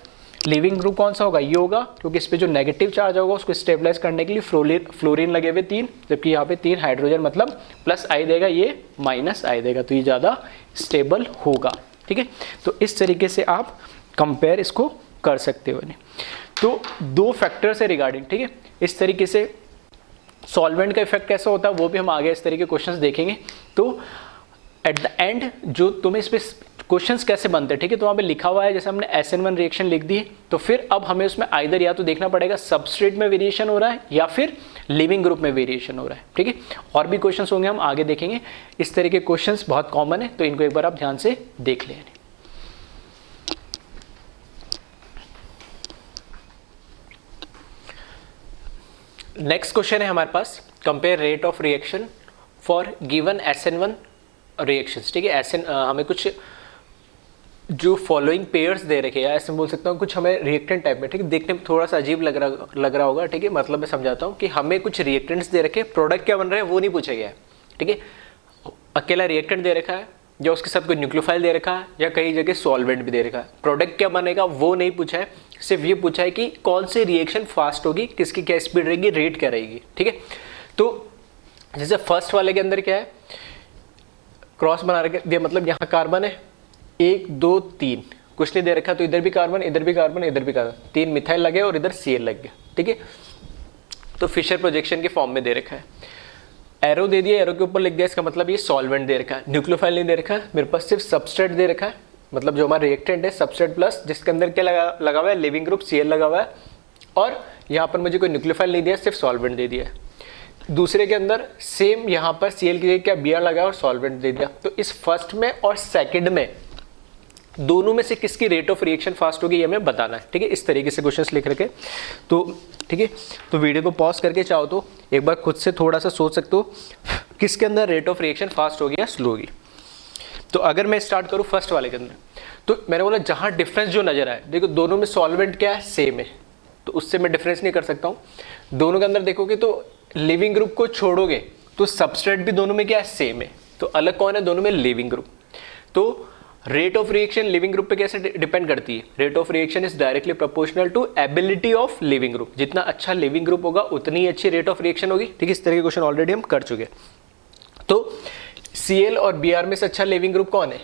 लिविंग ग्रुप कौन सा होगा? ये होगा, क्योंकि इस पे जो नेगेटिव चार्ज होगा उसको स्टेबलाइज करने के लिए फ्लोरीन लगे हुए 3, जबकि यहाँ पे 3 हाइड्रोजन, मतलब प्लस I देगा, ये माइनस I देगा, तो ये ज़्यादा स्टेबल होगा। ठीक है, तो इस तरीके से आप कंपेयर इसको कर सकते हो। तो दो फैक्टर से रिगार्डिंग, ठीक है, इस तरीके से सॉल्वेंट का इफेक्ट कैसा होता है वो भी हम आगे इस तरीके के क्वेश्चंस देखेंगे। तो एट द एंड जो तुम्हें इस पे क्वेश्चंस कैसे बनते हैं, ठीक है, तो वहाँ पे लिखा हुआ है, जैसे हमने SN1 रिएक्शन लिख दी, तो फिर अब हमें उसमें आइदर या तो देखना पड़ेगा सबस्ट्रेट में वेरिएशन हो रहा है या फिर लिविंग ग्रुप में वेरिएशन हो रहा है। ठीक है, और भी क्वेश्चंस होंगे, हम आगे देखेंगे। इस तरीके के क्वेश्चंस बहुत कॉमन है, तो इनको एक बार आप ध्यान से देख लें। नेक्स्ट क्वेश्चन है हमारे पास, compare rate of reaction for given SN1 reactions. ठीक है, हमें कुछ जो फॉलोइंग पेयर्स दे रखे हैं, ऐसे बोल सकता हूँ, कुछ हमें रिएक्टेंट टाइप में, ठीक है, देखने में थोड़ा सा अजीब लग रहा होगा। ठीक है, मतलब मैं समझाता हूँ कि हमें कुछ रिएक्टेंट्स दे रखे, प्रोडक्ट क्या बन रहा है वो नहीं पूछा गया है। ठीक है, अकेला रिएक्टेंट दे रखा है, या उसके साथ कोई न्यूक्लियोफाइल दे रखा है, या कई जगह सॉल्वेंट भी दे रखा है। प्रोडक्ट क्या बनेगा वो नहीं पूछा है, सिर्फ ये पूछा है कि कौन सी रिएक्शन फास्ट होगी, किसकी क्या स्पीड रहेगी, रेट क्या रहेगी। ठीक है, तो जैसे फर्स्ट वाले के अंदर क्या है, क्रॉस बना रखे, मतलब यहाँ कार्बन है 1 2 3, कुछ नहीं दे रखा, तो इधर भी कार्बन, इधर भी कार्बन, इधर भी कार्बन, 3 मिथाइल लगे और इधर Cl लग गया। ठीक है, तो फिशर प्रोजेक्शन के फॉर्म में दे रखा है। एरो दे दिया, एरो के ऊपर लिख दिया, इसका मतलब ये सॉल्वेंट दे रखा है। न्यूक्लियोफाइल नहीं दे रखा है, मेरे पास सिर्फ सबस्ट्रेट दे रखा है, मतलब जो हमारा रिएक्टेंट है सबस्ट्रेट प्लस, जिसके अंदर क्या लगा हुआ है? लिविंग ग्रुप Cl लगा हुआ है, और यहाँ पर मुझे कोई न्यूक्लियोफाइल नहीं दिया, सिर्फ सॉल्वेंट दे दिया है। दूसरे के अंदर सेम यहाँ पर Cl की जगह क्या Br लगा और सॉल्वेंट दे दिया। तो इस फर्स्ट में और सेकंड में दोनों में से किसकी रेट ऑफ रिएक्शन फास्ट होगी ये हमें बताना है। ठीक है, इस तरीके से क्वेश्चंस लिख रखे। तो ठीक है, तो वीडियो को पॉज करके चाहो तो एक बार खुद से थोड़ा सा सोच सकते हो किसके अंदर रेट ऑफ रिएक्शन फास्ट होगी या स्लो होगी। तो अगर मैं स्टार्ट करूँ फर्स्ट वाले के अंदर, तो मैंने बोला जहाँ डिफरेंस जो नजर आए, देखो दोनों में सॉल्वेंट क्या है? सेम है, तो उससे मैं डिफरेंस नहीं कर सकता हूँ। दोनों के अंदर देखोगे तो लिविंग ग्रुप को छोड़ोगे तो सबस्ट्रेट भी दोनों में क्या है? सेम है, तो अलग कौन है? दोनों में लिविंग ग्रुप। तो rate of reaction leaving group पे कैसे डिपेंड करती है? Rate of reaction is directly proportional to ability of leaving group. जितना अच्छा लिविंग ग्रुप होगा उतनी ही अच्छी रेट ऑफ रिएक्शन होगी। ठीक है, इस तरह के क्वेश्चन ऑलरेडी हम कर चुके हैं। तो Cl और Br में से अच्छा लिविंग ग्रुप कौन है?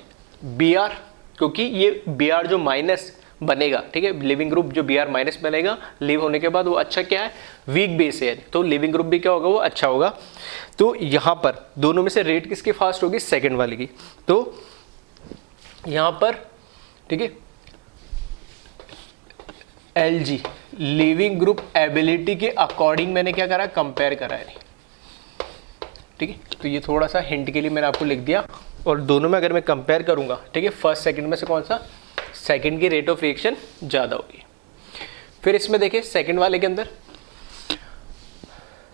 Br, क्योंकि ये Br जो माइनस बनेगा, ठीक है, लिविंग ग्रुप जो Br माइनस बनेगा लिव होने के बाद, वो अच्छा क्या है? वीक बेस है, तो लिविंग ग्रुप भी क्या होगा? वो अच्छा होगा। तो यहाँ पर दोनों में से रेट किसकी फास्ट होगी? सेकेंड वाले की। तो यहाँ पर ठीक है, Lg लिविंग ग्रुप एबिलिटी के अकॉर्डिंग मैंने क्या करा? कंपेयर करा है। ठीक है, तो ये थोड़ा सा हिंट के लिए मैंने आपको लिख दिया। और दोनों में अगर मैं कंपेयर करूंगा, ठीक है, फर्स्ट सेकंड में से कौन सा? सेकंड की रेट ऑफ रिएक्शन ज़्यादा होगी। फिर इसमें देखिए सेकंड वाले के अंदर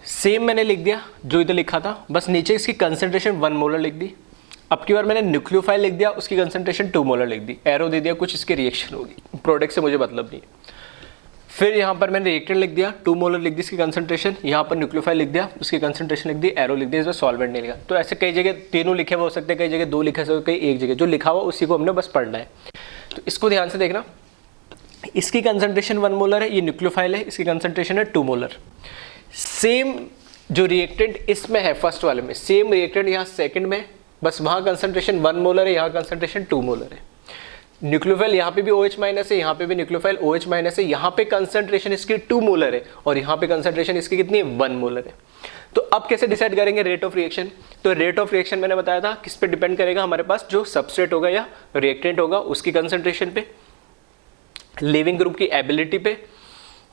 सेम मैंने लिख दिया जो इधर लिखा था, बस नीचे इसकी कंसंट्रेशन 1 मोलर लिख दी। अब की बार मैंने न्यूक्लियोफाइल लिख दिया, उसकी कंसंट्रेशन 2 मोलर लिख दी, एरो दे दिया, कुछ इसकी रिएक्शन होगी, प्रोडक्ट से मुझे मतलब नहीं। फिर यहाँ पर मैंने रिएक्टेंट लिख दिया, 2 मोलर लिख दी इसकी कंसंट्रेशन, यहाँ पर न्यूक्लियोफाइल लिख दिया, उसकी कंसंट्रेशन लिख दी, एरो लिख दिया, इसमें सॉल्वेंट नहीं लिखा। तो ऐसे कई जगह तीनों लिखे हुए हो सकते हैं, कई जगह 2 लिखे हो, कई एक जगह, जो लिखा हुआ उसी को हमने बस पढ़ना है। तो इसको ध्यान से देखना, इसकी कंसंट्रेशन 1 मोलर है, ये न्यूक्लियोफाइल है, इसकी कंसंट्रेशन है 2 मोलर। सेम जो रिएक्टेंट इसमें है फर्स्ट वाले में, सेम रिएक्टेंट यहाँ सेकंड में, बस वहाँ कंसंट्रेशन 1 मोलर है, यहाँ कंसंट्रेशन 2 मोलर है। न्यूक्लियोफाइल यहाँ पे भी OH माइनस है, यहाँ पे भी न्यूक्लियोफाइल OH माइनस है, यहाँ पे कंसंट्रेशन इसकी 2 मोलर है और यहाँ पे कंसंट्रेशन इसकी कितनी है? 1 मोलर है। तो अब कैसे डिसाइड करेंगे रेट ऑफ रिएक्शन? तो रेट ऑफ रिएक्शन मैंने बताया था किस पे डिपेंड करेगा, हमारे पास जो सबस्ट्रेट होगा या रिएक्टेंट होगा उसकी कंसंट्रेशन पे, लिविंग ग्रुप की एबिलिटी पे,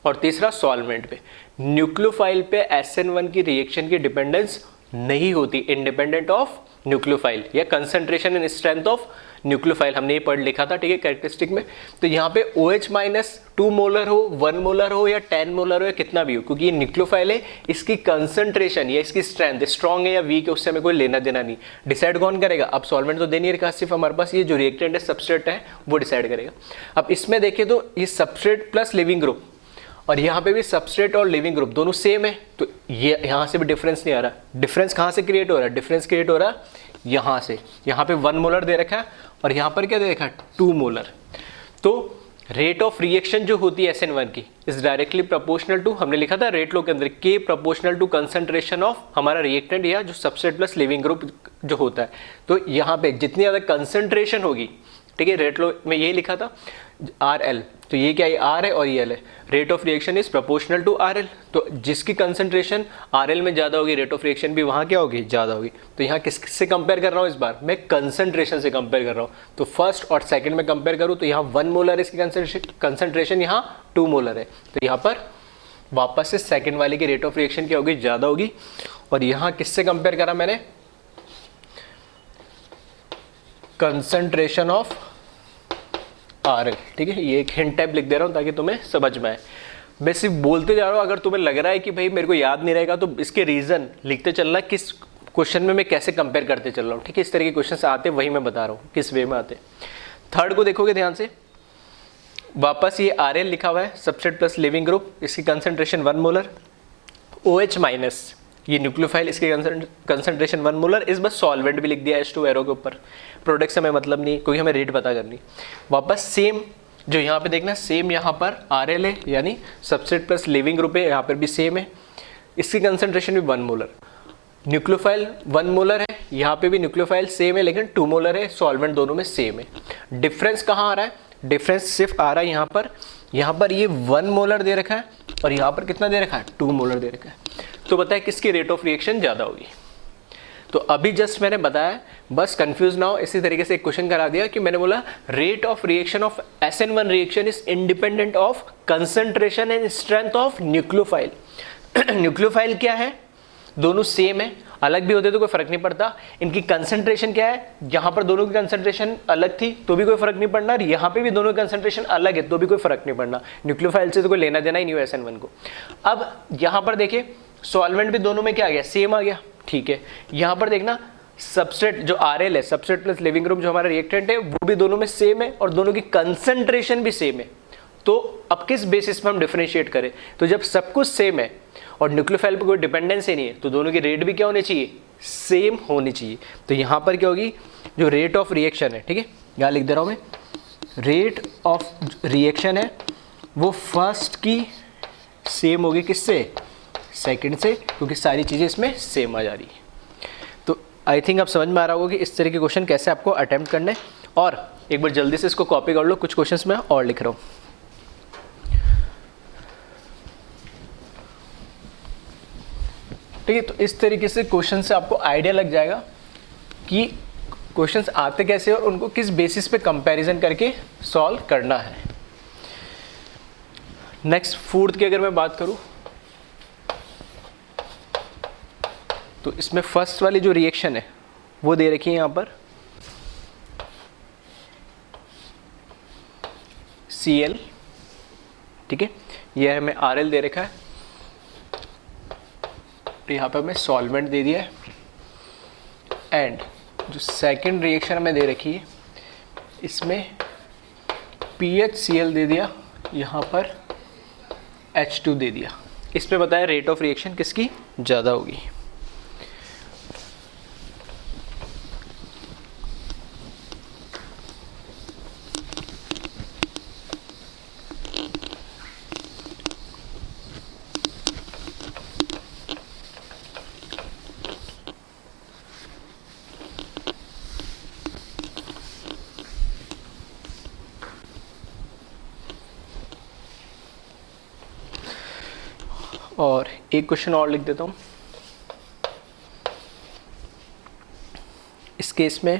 और तीसरा सॉल्वेंट पे। न्यूक्लियोफाइल पे SN1 की रिएक्शन की डिपेंडेंस नहीं होती, इंडिपेंडेंट ऑफ न्यूक्लियोफाइल या concentration and strength of nucleophile, हमने ये पढ़ लिखा था, ठीक है, कैरेक्टरिस्टिक में। तो यहाँ पे OH माइनस 2 मोलर हो, 1 मोलर हो या 10 मोलर हो या कितना भी हो, क्योंकि ये न्यूक्लियोफाइल है, इसकी कंसंट्रेशन या इसकी स्ट्रेंथ स्ट्रॉन्ग है या वीक है उससे हमें कोई लेना देना नहीं। डिसाइड कौन करेगा? अब सॉल्वेंट तो दे नहीं रखा, सिर्फ हमारे पास ये जो रिएक्टेंट है सबस्ट्रेट है वो डिसाइड करेगा। अब इसमें देखिए तो ये सबस्ट्रेट प्लस लिविंग ग्रुप, और यहाँ पे भी सबस्ट्रेट और लिविंग ग्रुप दोनों सेम है, तो ये यहाँ से भी डिफरेंस नहीं आ रहा। डिफरेंस कहाँ से क्रिएट हो रहा है? डिफरेंस क्रिएट हो रहा है यहाँ से। यहाँ पे 1 मोलर दे रखा है और यहाँ पर क्या दे रखा है? 2 मोलर। तो रेट ऑफ रिएक्शन जो होती है SN1 की इज डायरेक्टली प्रोपोर्शनल टू, हमने लिखा था रेट लॉ के अंदर, K proportional to concentration of हमारा रिएक्टेंट या जो सबस्ट्रेट प्लस लिविंग ग्रुप जो होता है। तो यहाँ पे जितनी ज़्यादा कंसंट्रेशन होगी, ठीक है, रेट लॉ में यही लिखा था RL, तो ये क्या है? R है और ये L है। Rate of reaction is proportional to RL, तो जिसकी कंसंट्रेशन RL में ज़्यादा होगी रेट ऑफ रिएक्शन भी वहाँ क्या होगी? ज़्यादा होगी। तो यहाँ किससे कंपेयर कर रहा हूँ इस बार? मैं कंसंट्रेशन से कंपेयर कर रहा हूँ। तो फर्स्ट और सेकंड में कंपेयर करूँ तो यहाँ 1 मोलर है इसकी कंसंट्रेशन, यहाँ 2 मोलर है, तो यहाँ पर वापस से सेकेंड वाले की रेट ऑफ रिएक्शन क्या होगी? ज़्यादा होगी। और यहाँ किससे कंपेयर करा मैंने? कंसंट्रेशन ऑफ RL, ठीक है, ये एक हिंट टाइप लिख दे रहा हूँ ताकि तुम्हें समझ में आए। मैं सिर्फ बोलते जा रहा हूँ, अगर तुम्हें लग रहा है कि भाई मेरे को याद नहीं रहेगा तो इसके रीजन लिखते चलना, किस क्वेश्चन में मैं कैसे कंपेयर करते चल रहा हूँ, ठीक है। इस तरह के क्वेश्चन आते वही मैं बता रहा हूँ किस वे में आते। थर्ड को देखोगे ध्यान से, वापस ये RL लिखा हुआ है, सबस्ट्रेट प्लस लिविंग ग्रुप, इसकी कंसंट्रेशन 1 मोलर। OH माइनस ये न्यूक्लियोफाइल, इसकी कंसंट्रेशन 1 मोलर। इस बस सॉल्वेंट भी लिख दिया H2 एरो के ऊपर, प्रोडक्ट से हमें मतलब नहीं क्योंकि हमें रेट पता करनी। वापस सेम जो यहाँ पे देखना, सेम यहाँ पर RL है यानी सबस्ट्रेट प्लस लिविंग ग्रुप है, यहाँ पर भी सेम है, इसकी कंसंट्रेशन भी 1 मोलर। न्यूक्लियोफाइल 1 मोलर है, यहाँ पे भी न्यूक्लियोफाइल सेम है लेकिन 2 मोलर है, सॉल्वेंट दोनों में सेम है। डिफरेंस कहाँ आ रहा है? डिफरेंस सिर्फ आ रहा है यहाँ पर ये 1 मोलर दे रखा है और यहाँ पर कितना दे रखा है? 2 मोलर दे रखा है। तो बताए किसकी रेट ऑफ रिएक्शन ज़्यादा होगी? तो अभी जस्ट मैंने बताया, बस कंफ्यूज ना हो, इसी तरीके से एक क्वेश्चन करा दिया कि मैंने बोला rate of reaction of SN1 reaction is independent of concentration and strength of nucleophile. Nucleophile क्या है? दोनों सेम है, अलग भी होते तो कोई फर्क नहीं पड़ता। इनकी कंसंट्रेशन क्या है? यहाँ पर दोनों की कंसंट्रेशन अलग थी तो भी कोई फर्क नहीं पड़ना, यहाँ पे भी दोनों की कंसंट्रेशन अलग है तो भी कोई फर्क नहीं पड़ना। न्यूक्लियोफाइल से तो कोई लेना देना ही नहीं हो SN1 को। अब यहाँ पर देखिए सॉल्वेंट भी दोनों में क्या आ गया? सेम आ गया, ठीक है। यहाँ पर देखना सबस्ट्रेट जो RL है, सबस्ट्रेट प्लस लिविंग ग्रुप जो हमारा रिएक्टेंट है, वो भी दोनों में सेम है और दोनों की कंसंट्रेशन भी सेम है। तो अब किस बेसिस पर हम डिफरेंशिएट करें? तो जब सब कुछ सेम है और न्यूक्लियोफाइल पर कोई डिपेंडेंस ही नहीं है तो दोनों की रेट भी क्या होनी चाहिए? सेम होनी चाहिए। तो यहाँ पर क्या होगी? जो रेट ऑफ रिएक्शन है, ठीक है, यहाँ लिख दे रहा हूँ मैं, रेट ऑफ रिएक्शन है वो फर्स्ट की सेम होगी किससे? सेकंड से, क्योंकि सारी चीज़ें इसमें सेम आ जा रही है। तो आई थिंक आप समझ में आ रहा होगा कि इस तरह के क्वेश्चन कैसे आपको अटेम्प्ट करने। और एक बार जल्दी से इसको कॉपी कर लो, कुछ क्वेश्चंस मैं और लिख रहा हूँ। ठीक है, तो इस तरीके से क्वेश्चन से आपको आइडिया लग जाएगा कि क्वेश्चंस आते कैसे और उनको किस बेसिस पे कंपैरिजन करके सॉल्व करना है। नेक्स्ट फोर्थ की अगर मैं बात करूं तो इसमें फर्स्ट वाली जो रिएक्शन है वो दे रखी है यहाँ पर Cl, ठीक है, यह हमें RL दे रखा है, तो यहाँ पे हमें सॉल्वेंट दे दिया है। एंड जो सेकंड रिएक्शन हमें दे रखी है इसमें PHCl दे दिया, यहाँ पर H2 दे दिया। इस पे बताया रेट ऑफ रिएक्शन किसकी ज़्यादा होगी। और एक क्वेश्चन और लिख देता हूँ। केस में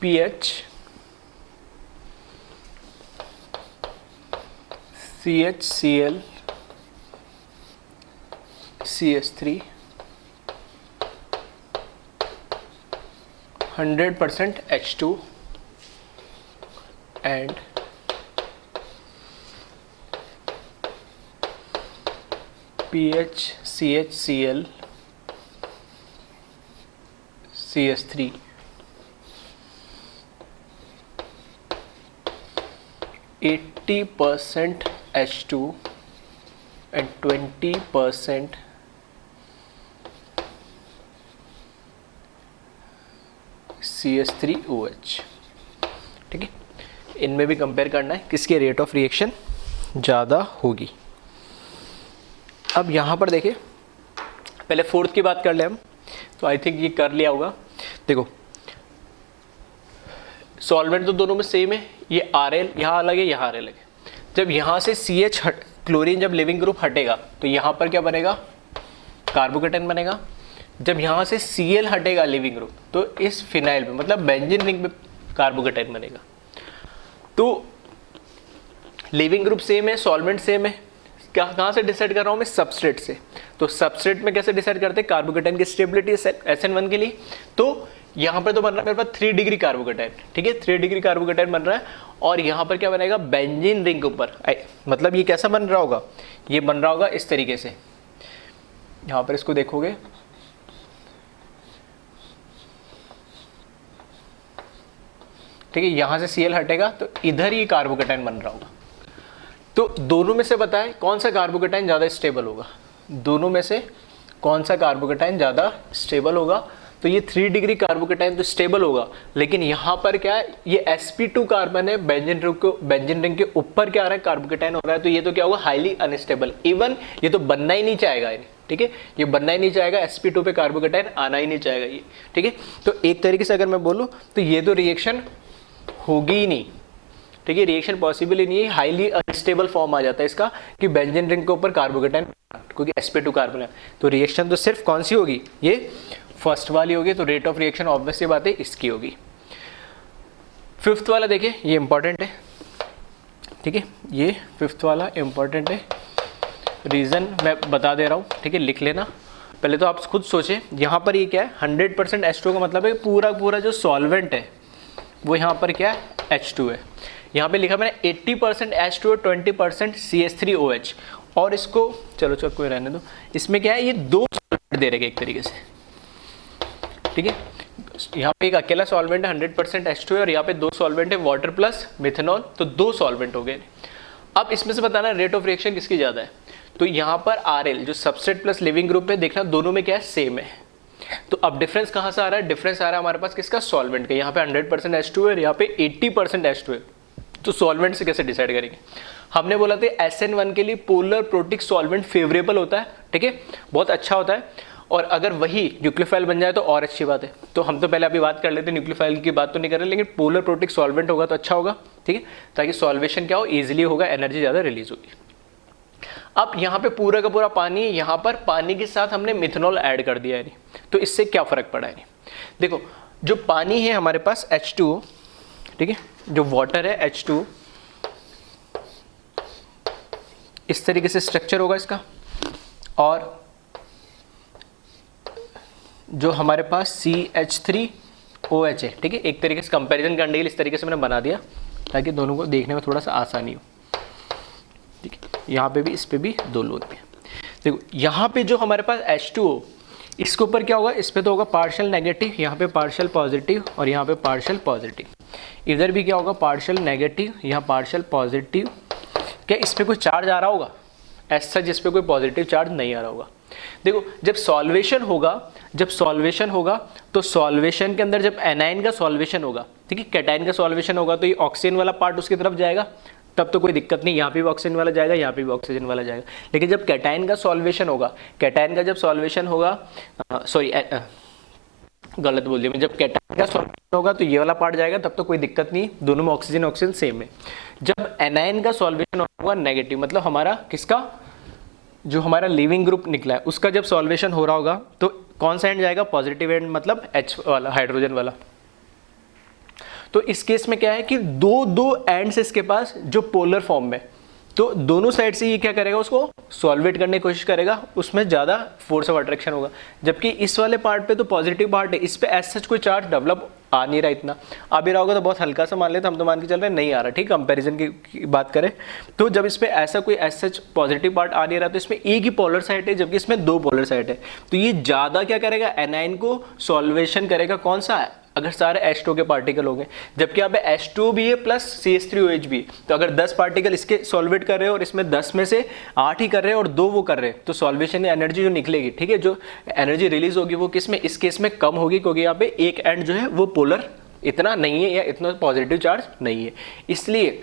pH CHCl CH3 100% H2 and pH CHCl CH3 80% H2 and 20% CH3OH। ठीक है, इनमें भी कंपेयर करना है किसकी रेट ऑफ रिएक्शन ज़्यादा होगी। अब यहाँ पर देखिए, पहले फोर्थ की बात कर ले हम, तो आई थिंक ये कर लिया होगा। देखो सॉल्वेंट तो दोनों में सेम है, ये RL यहाँ अलग है, यहाँ RL अलग है। जब यहाँ से CH क्लोरीन जब लिविंग ग्रुप हटेगा तो यहाँ पर क्या बनेगा, कार्बोकेटाइन बनेगा। जब यहाँ से Cl हटेगा लिविंग ग्रुप तो इस फिनाइल में मतलब बेंजीन रिंग में कार्बोकेटाइन बनेगा। तो लिविंग ग्रुप सेम है, सॉल्वेंट सेम है, कहाँ से डिसाइड कर रहा हूँ मैं, सबस्ट्रेट से। तो सबस्ट्रेट में कैसे डिसाइड करते हैं, कार्बोकेटाइन की स्टेबिलिटी SN1 के लिए। तो यहाँ पर तो बन रहा है मेरे पास 3 डिग्री कार्बोकेटाइन, ठीक है, 3 डिग्री कार्बोकेटाइन बन रहा है। और यहाँ पर क्या बनेगा, बेंजीन रिंग के ऊपर, मतलब ये कैसा बन रहा होगा, ये बन रहा होगा इस तरीके से। यहाँ पर इसको देखोगे, ठीक है, यहाँ से Cl हटेगा तो इधर ही कार्बोकेटाइन बन रहा होगा। तो दोनों में से बताएं कौन सा कार्बोकेटाइन ज़्यादा स्टेबल होगा, दोनों में से कौन सा कार्बोकेटाइन ज़्यादा स्टेबल होगा। तो ये 3 डिग्री कार्बोकेटाइन तो स्टेबल होगा, लेकिन यहाँ पर क्या है, ये sp2 कार्बन है, बेंजीन रिंग के ऊपर क्या आ रहा है, कार्बोकेटाइन हो रहा है। तो ये तो क्या होगा, हाईली अनस्टेबल, इवन ये तो बनना ही नहीं चाहेगा, ठीक है, ये बनना ही नहीं चाहेगा, sp2 पे कार्बोकेटाइन आना ही नहीं चाहेगा ये, ठीक है। तो एक तरीके से अगर मैं बोलूँ तो ये तो रिएक्शन होगी ही नहीं, ठीक है, रिएक्शन पॉसिबल ही नहीं है, हाईली अनस्टेबल फॉर्म आ जाता है इसका कि बेंजीन रिंग के ऊपर कार्बोकेटाइन, क्योंकि sp2 कार्बन है। तो रिएक्शन तो सिर्फ कौन सी होगी, ये फर्स्ट वाली होगी। तो रेट ऑफ रिएक्शन ऑब्वियस सी बात है इसकी होगी। फिफ्थ वाला देखिए, ये इंपॉर्टेंट है, ठीक है, ये फिफ्थ वाला इंपॉर्टेंट है, रीज़न मैं बता दे रहा हूँ, ठीक है, लिख लेना। पहले तो आप खुद सोचें, यहाँ पर ये क्या है, 100% H2 का मतलब है पूरा जो सॉल्वेंट है वो यहाँ पर क्या है, H2 है। यहाँ पे लिखा मैंने 80% H2 और 20% CH3OH। और इसको चलो कोई रहने दो, इसमें क्या है, ये 2 सॉल्वेंट दे रहे एक तरीके से, ठीक है। यहाँ पे एक अकेला सॉल्वेंट है 100% H2 है, और यहाँ पे 2 सॉल्वेंट है, वाटर प्लस मिथेनॉल, तो 2 सॉल्वेंट हो गए। अब इसमें से बताना रेट ऑफ रिएक्शन किसकी ज़्यादा है। तो यहाँ पर RL जो सबस्ट्रेट प्लस लिविंग ग्रुप है, देखना दोनों में क्या है, सेम है। तो अब डिफरेंस कहाँ से आ रहा है, डिफरेंस आ रहा है हमारे पास किसका, सॉल्वेंट का। यहाँ पे 100% H2 है और यहाँ पे 80% H2 है। तो सॉल्वेंट से कैसे डिसाइड करेंगे, हमने बोला था SN1 के लिए पोलर प्रोटिक सॉल्वेंट फेवरेबल होता है, ठीक है, बहुत अच्छा होता है। और अगर वही न्यूक्लियोफाइल बन जाए तो और अच्छी बात है। तो हम तो पहले अभी बात कर लेते हैं, न्यूक्लियोफाइल की बात तो नहीं कर रहे, लेकिन पोलर प्रोटिक सॉल्वेंट होगा तो अच्छा होगा, ठीक है, ताकि सॉल्वेशन क्या हो, ईजिली होगा, एनर्जी ज़्यादा रिलीज होगी। अब यहाँ पे पूरा का पूरा पानी, यहाँ पर पानी के साथ हमने मिथेनॉल ऐड कर दिया है, तो इससे क्या फ़र्क पड़ा है। देखो जो पानी है हमारे पास H2, ठीक है, जो वाटर है H2, इस तरीके से स्ट्रक्चर होगा इसका। और जो हमारे पास CH3OH है, ठीक है, एक तरीके से कंपैरिजन करने के लिए इस तरीके से मैंने बना दिया ताकि दोनों को देखने में थोड़ा सा आसानी हो, ठीक है। यहाँ पे भी, इस पे भी 2 लोन पे। देखो यहाँ पे जो हमारे पास H2O, इसके ऊपर क्या होगा, इस पे तो होगा पार्शियल नेगेटिव, यहाँ पे पार्शियल पॉजिटिव और यहाँ पे पार्शियल पॉजिटिव। इधर भी क्या होगा, पार्शियल नेगेटिव, यहाँ पार्शियल पॉजिटिव। क्या इस पे कोई चार्ज आ रहा होगा, ऐसा जिस पे कोई पॉजिटिव चार्ज नहीं आ रहा होगा। देखो जब सॉल्वेशन होगा तो सॉल्वेशन के अंदर जब एनाइन का सॉल्वेशन होगा, ठीक है, कैटाइन का सॉल्वेशन होगा, तो ये ऑक्सीजन वाला पार्ट उसकी तरफ जाएगा, तब तो कोई दिक्कत नहीं, यहाँ पे भी ऑक्सीजन वाला जाएगा, यहाँ पे भी ऑक्सीजन वाला जाएगा। लेकिन जब कैटाइन का सॉल्वेशन होगा, कैटाइन का जब सॉल्वेशन होगा, सॉरी गलत बोल दिया मैं, जब कैटाइन का सॉल्वेशन होगा तो ये वाला पार्ट जाएगा, तब तो कोई दिक्कत नहीं, दोनों में ऑक्सीजन सेम है। जब एनाइन का सॉल्वेशन होगा नेगेटिव, मतलब हमारा किसका, जो हमारा लिविंग ग्रुप निकला है उसका जब सॉल्वेशन हो रहा होगा तो कौन सा एंड जाएगा, पॉजिटिव एंड, मतलब H वाला, हाइड्रोजन वाला। तो इस केस में क्या है कि दो दो एंड्स इसके पास जो पोलर फॉर्म में, तो दोनों साइड से ये क्या करेगा, उसको सॉल्वेट करने की कोशिश करेगा, उसमें ज़्यादा फोर्स ऑफ अट्रैक्शन होगा। जबकि इस वाले पार्ट पे तो पॉजिटिव पार्ट है, इस पे एज सच कोई चार्ज डेवलप आ नहीं रहा, इतना आ भी रहा होगा तो बहुत हल्का सा मान लेते, हम तो मान के चल रहे हैं नहीं आ रहा, ठीक, कंपैरिजन की बात करें तो जब इस पे ऐसा कोई एज सच पॉजिटिव पार्ट आ नहीं रहा तो इसमें एक ही पोलर साइड है, जबकि इसमें दो पोलर साइड है, तो ये ज़्यादा क्या करेगा, एनाइन को सॉल्वेशन करेगा, कौन सा है, अगर सारे H2 के पार्टिकल होंगे, जबकि यहाँ पे H2 भी है प्लस CH3OH भी, तो अगर 10 पार्टिकल इसके सॉल्वेट कर रहे हो और इसमें 10 में से 8 ही कर रहे हैं और 2 वो कर रहे हैं, तो सॉल्वेशन एनर्जी जो निकलेगी, ठीक है, जो एनर्जी रिलीज होगी वो किस में, इस केस में कम होगी, क्योंकि यहाँ पे एक एंड जो है वो पोलर इतना नहीं है या इतना पॉजिटिव चार्ज नहीं है, इसलिए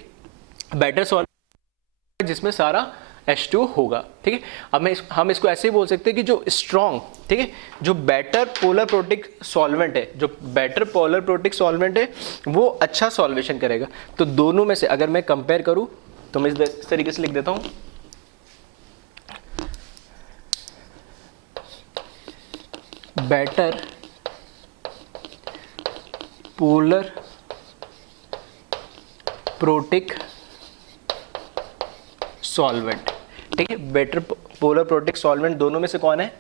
बेटर सॉल्व जिसमें सारा H2 होगा, ठीक है। अब हम इसको ऐसे ही बोल सकते हैं कि जो स्ट्रॉन्ग, ठीक है, जो बेटर पोलर प्रोटिक सॉल्वेंट है, जो बेटर पोलर प्रोटिक सॉल्वेंट है वो अच्छा सॉल्वेशन करेगा। तो दोनों में से अगर मैं कंपेयर करूं तो मैं इस तरीके से लिख देता हूं, बेटर पोलर प्रोटिक सॉल्वेंट, ठीक है, बेटर पोलर प्रोटिक सॉल्वेंट दोनों में से कौन है,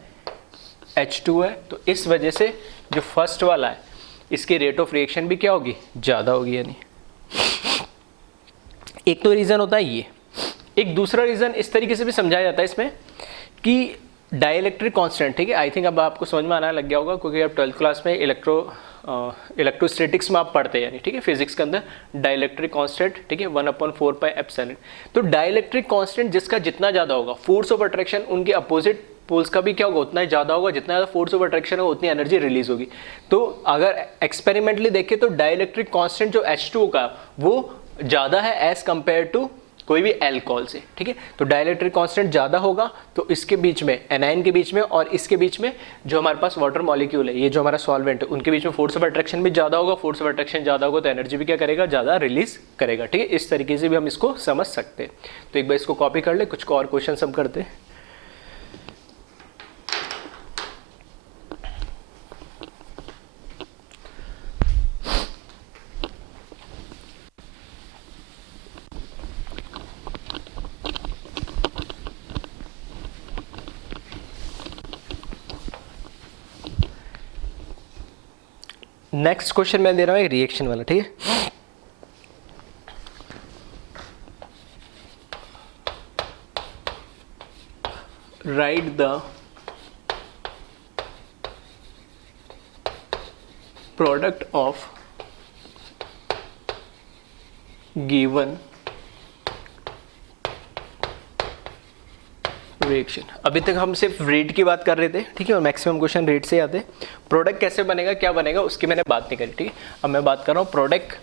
H2 है, तो इस वजह से जो फर्स्ट वाला है इसकी रेट ऑफ रिएक्शन भी क्या होगी, ज़्यादा होगी, यानी एक तो रीज़न होता है ये। एक दूसरा रीज़न इस तरीके से भी समझाया जाता है इसमें कि डाइलेक्ट्रिक कांस्टेंट, ठीक है, आई थिंक अब आपको समझ में आना लग गया होगा क्योंकि आप 12th क्लास में इलेक्ट्रोस्टैटिक्स में आप पढ़ते हैं, यानी ठीक है, फिजिक्स के अंदर डाइलेक्ट्रिक कांस्टेंट, ठीक है, 1/4πε। तो डाइलेक्ट्रिक कांस्टेंट जिसका जितना ज़्यादा होगा, फोर्स ऑफ अट्रैक्शन उनके अपोजिट पोल्स का भी क्या होगा, उतना ही ज़्यादा होगा, जितना ज़्यादा फोर्स ऑफ अट्रैक्शन होगा उतनी एनर्जी रिलीज होगी। तो अगर एक्सपेरिमेंटली देखें तो डाइलेक्ट्रिक कांस्टेंट जो H2 का वो ज़्यादा है एज कंपेयर टू कोई भी एल्कोहल से, ठीक है, तो डाइलेक्ट्रिक कांस्टेंट ज़्यादा होगा, तो इसके बीच में, एनाइन के बीच में और इसके बीच में जो हमारे पास वाटर मॉलिक्यूल है, ये जो हमारा सॉल्वेंट है, उनके बीच में फोर्स ऑफ अट्रैक्शन भी ज़्यादा होगा, फोर्स ऑफ अट्रैक्शन ज़्यादा होगा तो एनर्जी भी क्या करेगा, ज़्यादा रिलीज करेगा, ठीक है, इस तरीके से भी हम इसको समझ सकते हैं। तो एक बार इसको कॉपी कर ले, कुछ और क्वेश्चन हम करते हैं। नेक्स्ट क्वेश्चन मैं दे रहा हूँ एक रिएक्शन वाला, ठीक है, right the product of given reaction. अभी तक हम सिर्फ रेट की बात कर रहे थे, ठीक है, और मैक्सिमम क्वेश्चन रेट से आते हैं। प्रोडक्ट कैसे बनेगा, क्या बनेगा, उसकी मैंने बात नहीं करी, ठीक है। अब मैं बात कर रहा हूँ प्रोडक्ट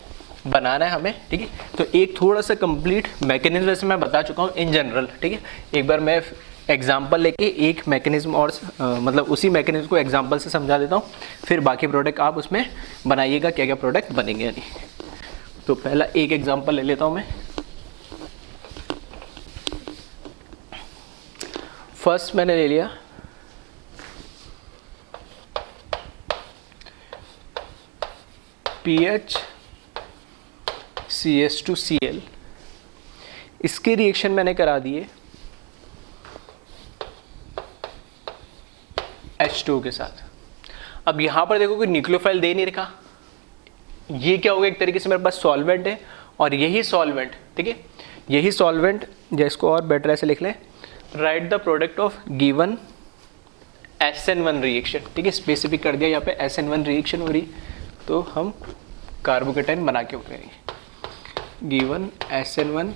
बनाना है हमें, ठीक है, तो एक थोड़ा सा कंप्लीट मैकेनिज्म वैसे मैं बता चुका हूँ इन जनरल, ठीक है। एक बार मैं एग्जाम्पल लेके एक मैकेनिज्म और मतलब उसी मैकेनिज्म को एग्जाम्पल से समझा देता हूँ, फिर बाकी प्रोडक्ट आप उसमें बनाइएगा क्या क्या प्रोडक्ट बनेंगे, यानी। तो पहला एक एग्जाम्पल ले लेता हूँ मैं। फर्स्ट मैंने ले लिया PH CH2Cl, इसके रिएक्शन मैंने करा दिए H2 के साथ। अब यहां पर देखो कोई न्यूक्लियोफाइल दे नहीं रखा, ये क्या होगा, एक तरीके से मेरे पास सॉल्वेंट है और यही सॉल्वेंट, ठीक है, यही सॉल्वेंट, या इसको और बेटर ऐसे लिख लें, right the product of given SN1 reaction, ठीक है, स्पेसिफिक कर दिया यहाँ पे SN1 रिएक्शन हो रही, तो हम कार्बोकेटाइन बना के करेंगे गिवन SN1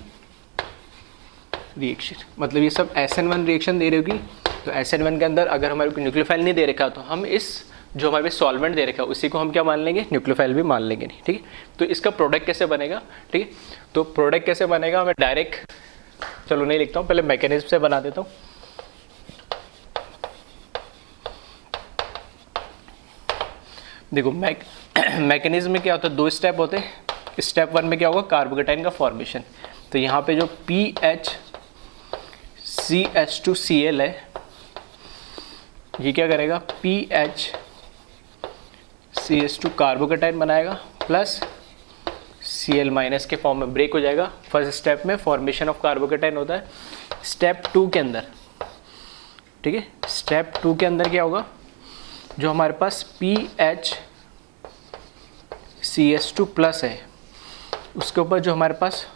रिएक्शन। मतलब ये सब SN1 रिएक्शन दे रही होगी, तो SN1 के अंदर अगर हमारे को न्यूक्लियोफाइल नहीं दे रखा तो हम इस जो हमारे सॉल्वेंट दे रखा है उसी को हम क्या मान लेंगे, न्यूक्लियोफाइल भी मान लेंगे, नहीं, ठीक है। तो इसका प्रोडक्ट कैसे बनेगा, ठीक है, तो प्रोडक्ट कैसे बनेगा मैं डायरेक्ट, चलो नहीं लिखता हूँ, पहले मैकेनिज्म से बना देता हूँ। देखो मैकेनिज्म में क्या होता है, दो स्टेप होते हैं। स्टेप 1 में क्या होगा, कार्बोकेटाइन का फॉर्मेशन। तो यहाँ पे जो PH CH2Cl है, ये क्या करेगा, PHCH2 कार्बोकेटाइन बनाएगा प्लस Cl माइनस के फॉर्म में ब्रेक हो जाएगा। फर्स्ट स्टेप में फॉर्मेशन ऑफ कार्बोकेटाइन होता है। स्टेप 2 के अंदर, ठीक है, स्टेप 2 के अंदर क्या होगा, जो हमारे पास PHCH2 प्लस है उसके ऊपर जो हमारे पास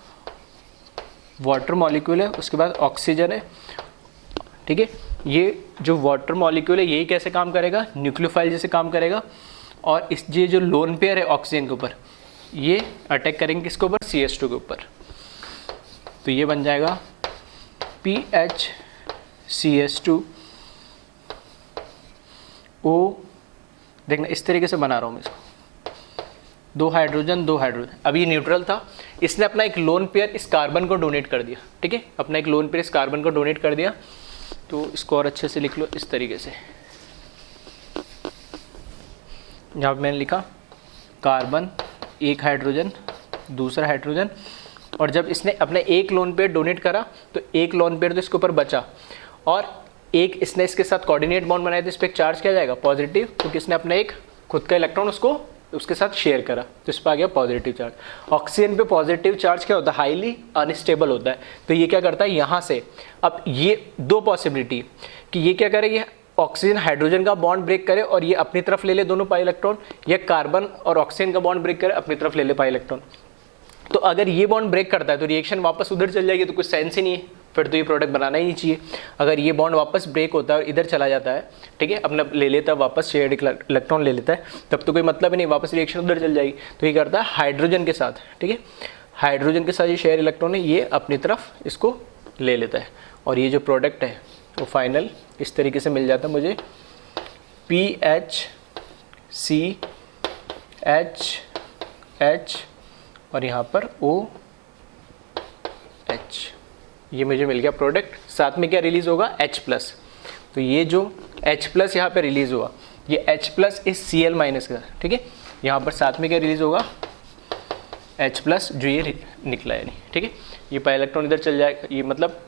वाटर मॉलिक्यूल है, उसके बाद ऑक्सीजन है, ठीक है। ये जो वाटर मॉलिक्यूल है यही कैसे काम करेगा, न्यूक्लियोफाइल जैसे काम करेगा, और इस ये जो लोन पेयर है ऑक्सीजन के ऊपर, ये अटैक करेंगे किसके ऊपर, CH2 के ऊपर। तो ये बन जाएगा PHCH2O, देखना इस तरीके से बना रहा हूँ मैं इसको, 2 हाइड्रोजन 2 हाइड्रोजन। अब ये न्यूट्रल था, इसने अपना एक लोन पेयर इस कार्बन को डोनेट कर दिया, ठीक है, अपना एक लोन पेयर इस कार्बन को डोनेट कर दिया। तो इसको और अच्छे से लिख लो इस तरीके से, यहाँ पे मैंने लिखा कार्बन, एक हाइड्रोजन, दूसरा हाइड्रोजन, और जब इसने अपने एक लोन पेयर डोनेट करा तो एक लोन पेयर तो इसके ऊपर बचा, और एक इसने इसके साथ कोऑर्डिनेट बॉन्ड बनाया तो इस पर एक चार्ज किया जाएगा पॉजिटिव, क्योंकि इसने अपना एक खुद का इलेक्ट्रॉन उसके साथ शेयर करा, तो इस पर आ गया पॉजिटिव चार्ज। ऑक्सीजन पे पॉजिटिव चार्ज क्या होता है, हाईली अनस्टेबल होता है। तो ये क्या करता है, यहाँ से अब ये 2 पॉसिबिलिटी कि ये क्या करे, ये ऑक्सीजन हाइड्रोजन का बॉन्ड ब्रेक करे और ये अपनी तरफ ले ले दोनों पाई इलेक्ट्रॉन, या कार्बन और ऑक्सीजन का बॉन्ड ब्रेक करे अपनी तरफ ले ले पाई इलेक्ट्रॉन। तो अगर ये बॉन्ड ब्रेक करता है तो रिएक्शन वापस उधर चल जाएगी, तो कुछ सेंस ही नहीं है, फिर तो ये प्रोडक्ट बनाना ही नहीं चाहिए। अगर ये बॉन्ड वापस ब्रेक होता है और इधर चला जाता है, ठीक है, अपना ले लेता है वापस शेयर्ड इलेक्ट्रॉन ले लेता है, तब तो कोई मतलब ही नहीं, वापस रिएक्शन उधर चल जाएगी। तो ये करता है हाइड्रोजन के साथ, ठीक है, हाइड्रोजन के साथ ये शेयर इलेक्ट्रॉन है, ये अपनी तरफ इसको ले लेता है, और ये जो प्रोडक्ट है वो फाइनल इस तरीके से मिल जाता है मुझे, PHCHH और यहाँ पर OH, ये मुझे मिल गया प्रोडक्ट। साथ में क्या रिलीज होगा, H+। तो ये जो H+ यहाँ पे रिलीज हुआ, ये H+ इस Cl माइनस का, ठीक है, यहाँ पर साथ में क्या रिलीज होगा, H+ जो ये निकला है, ठीक है। ये पाई इलेक्ट्रॉन इधर चल जाएगा, ये मतलब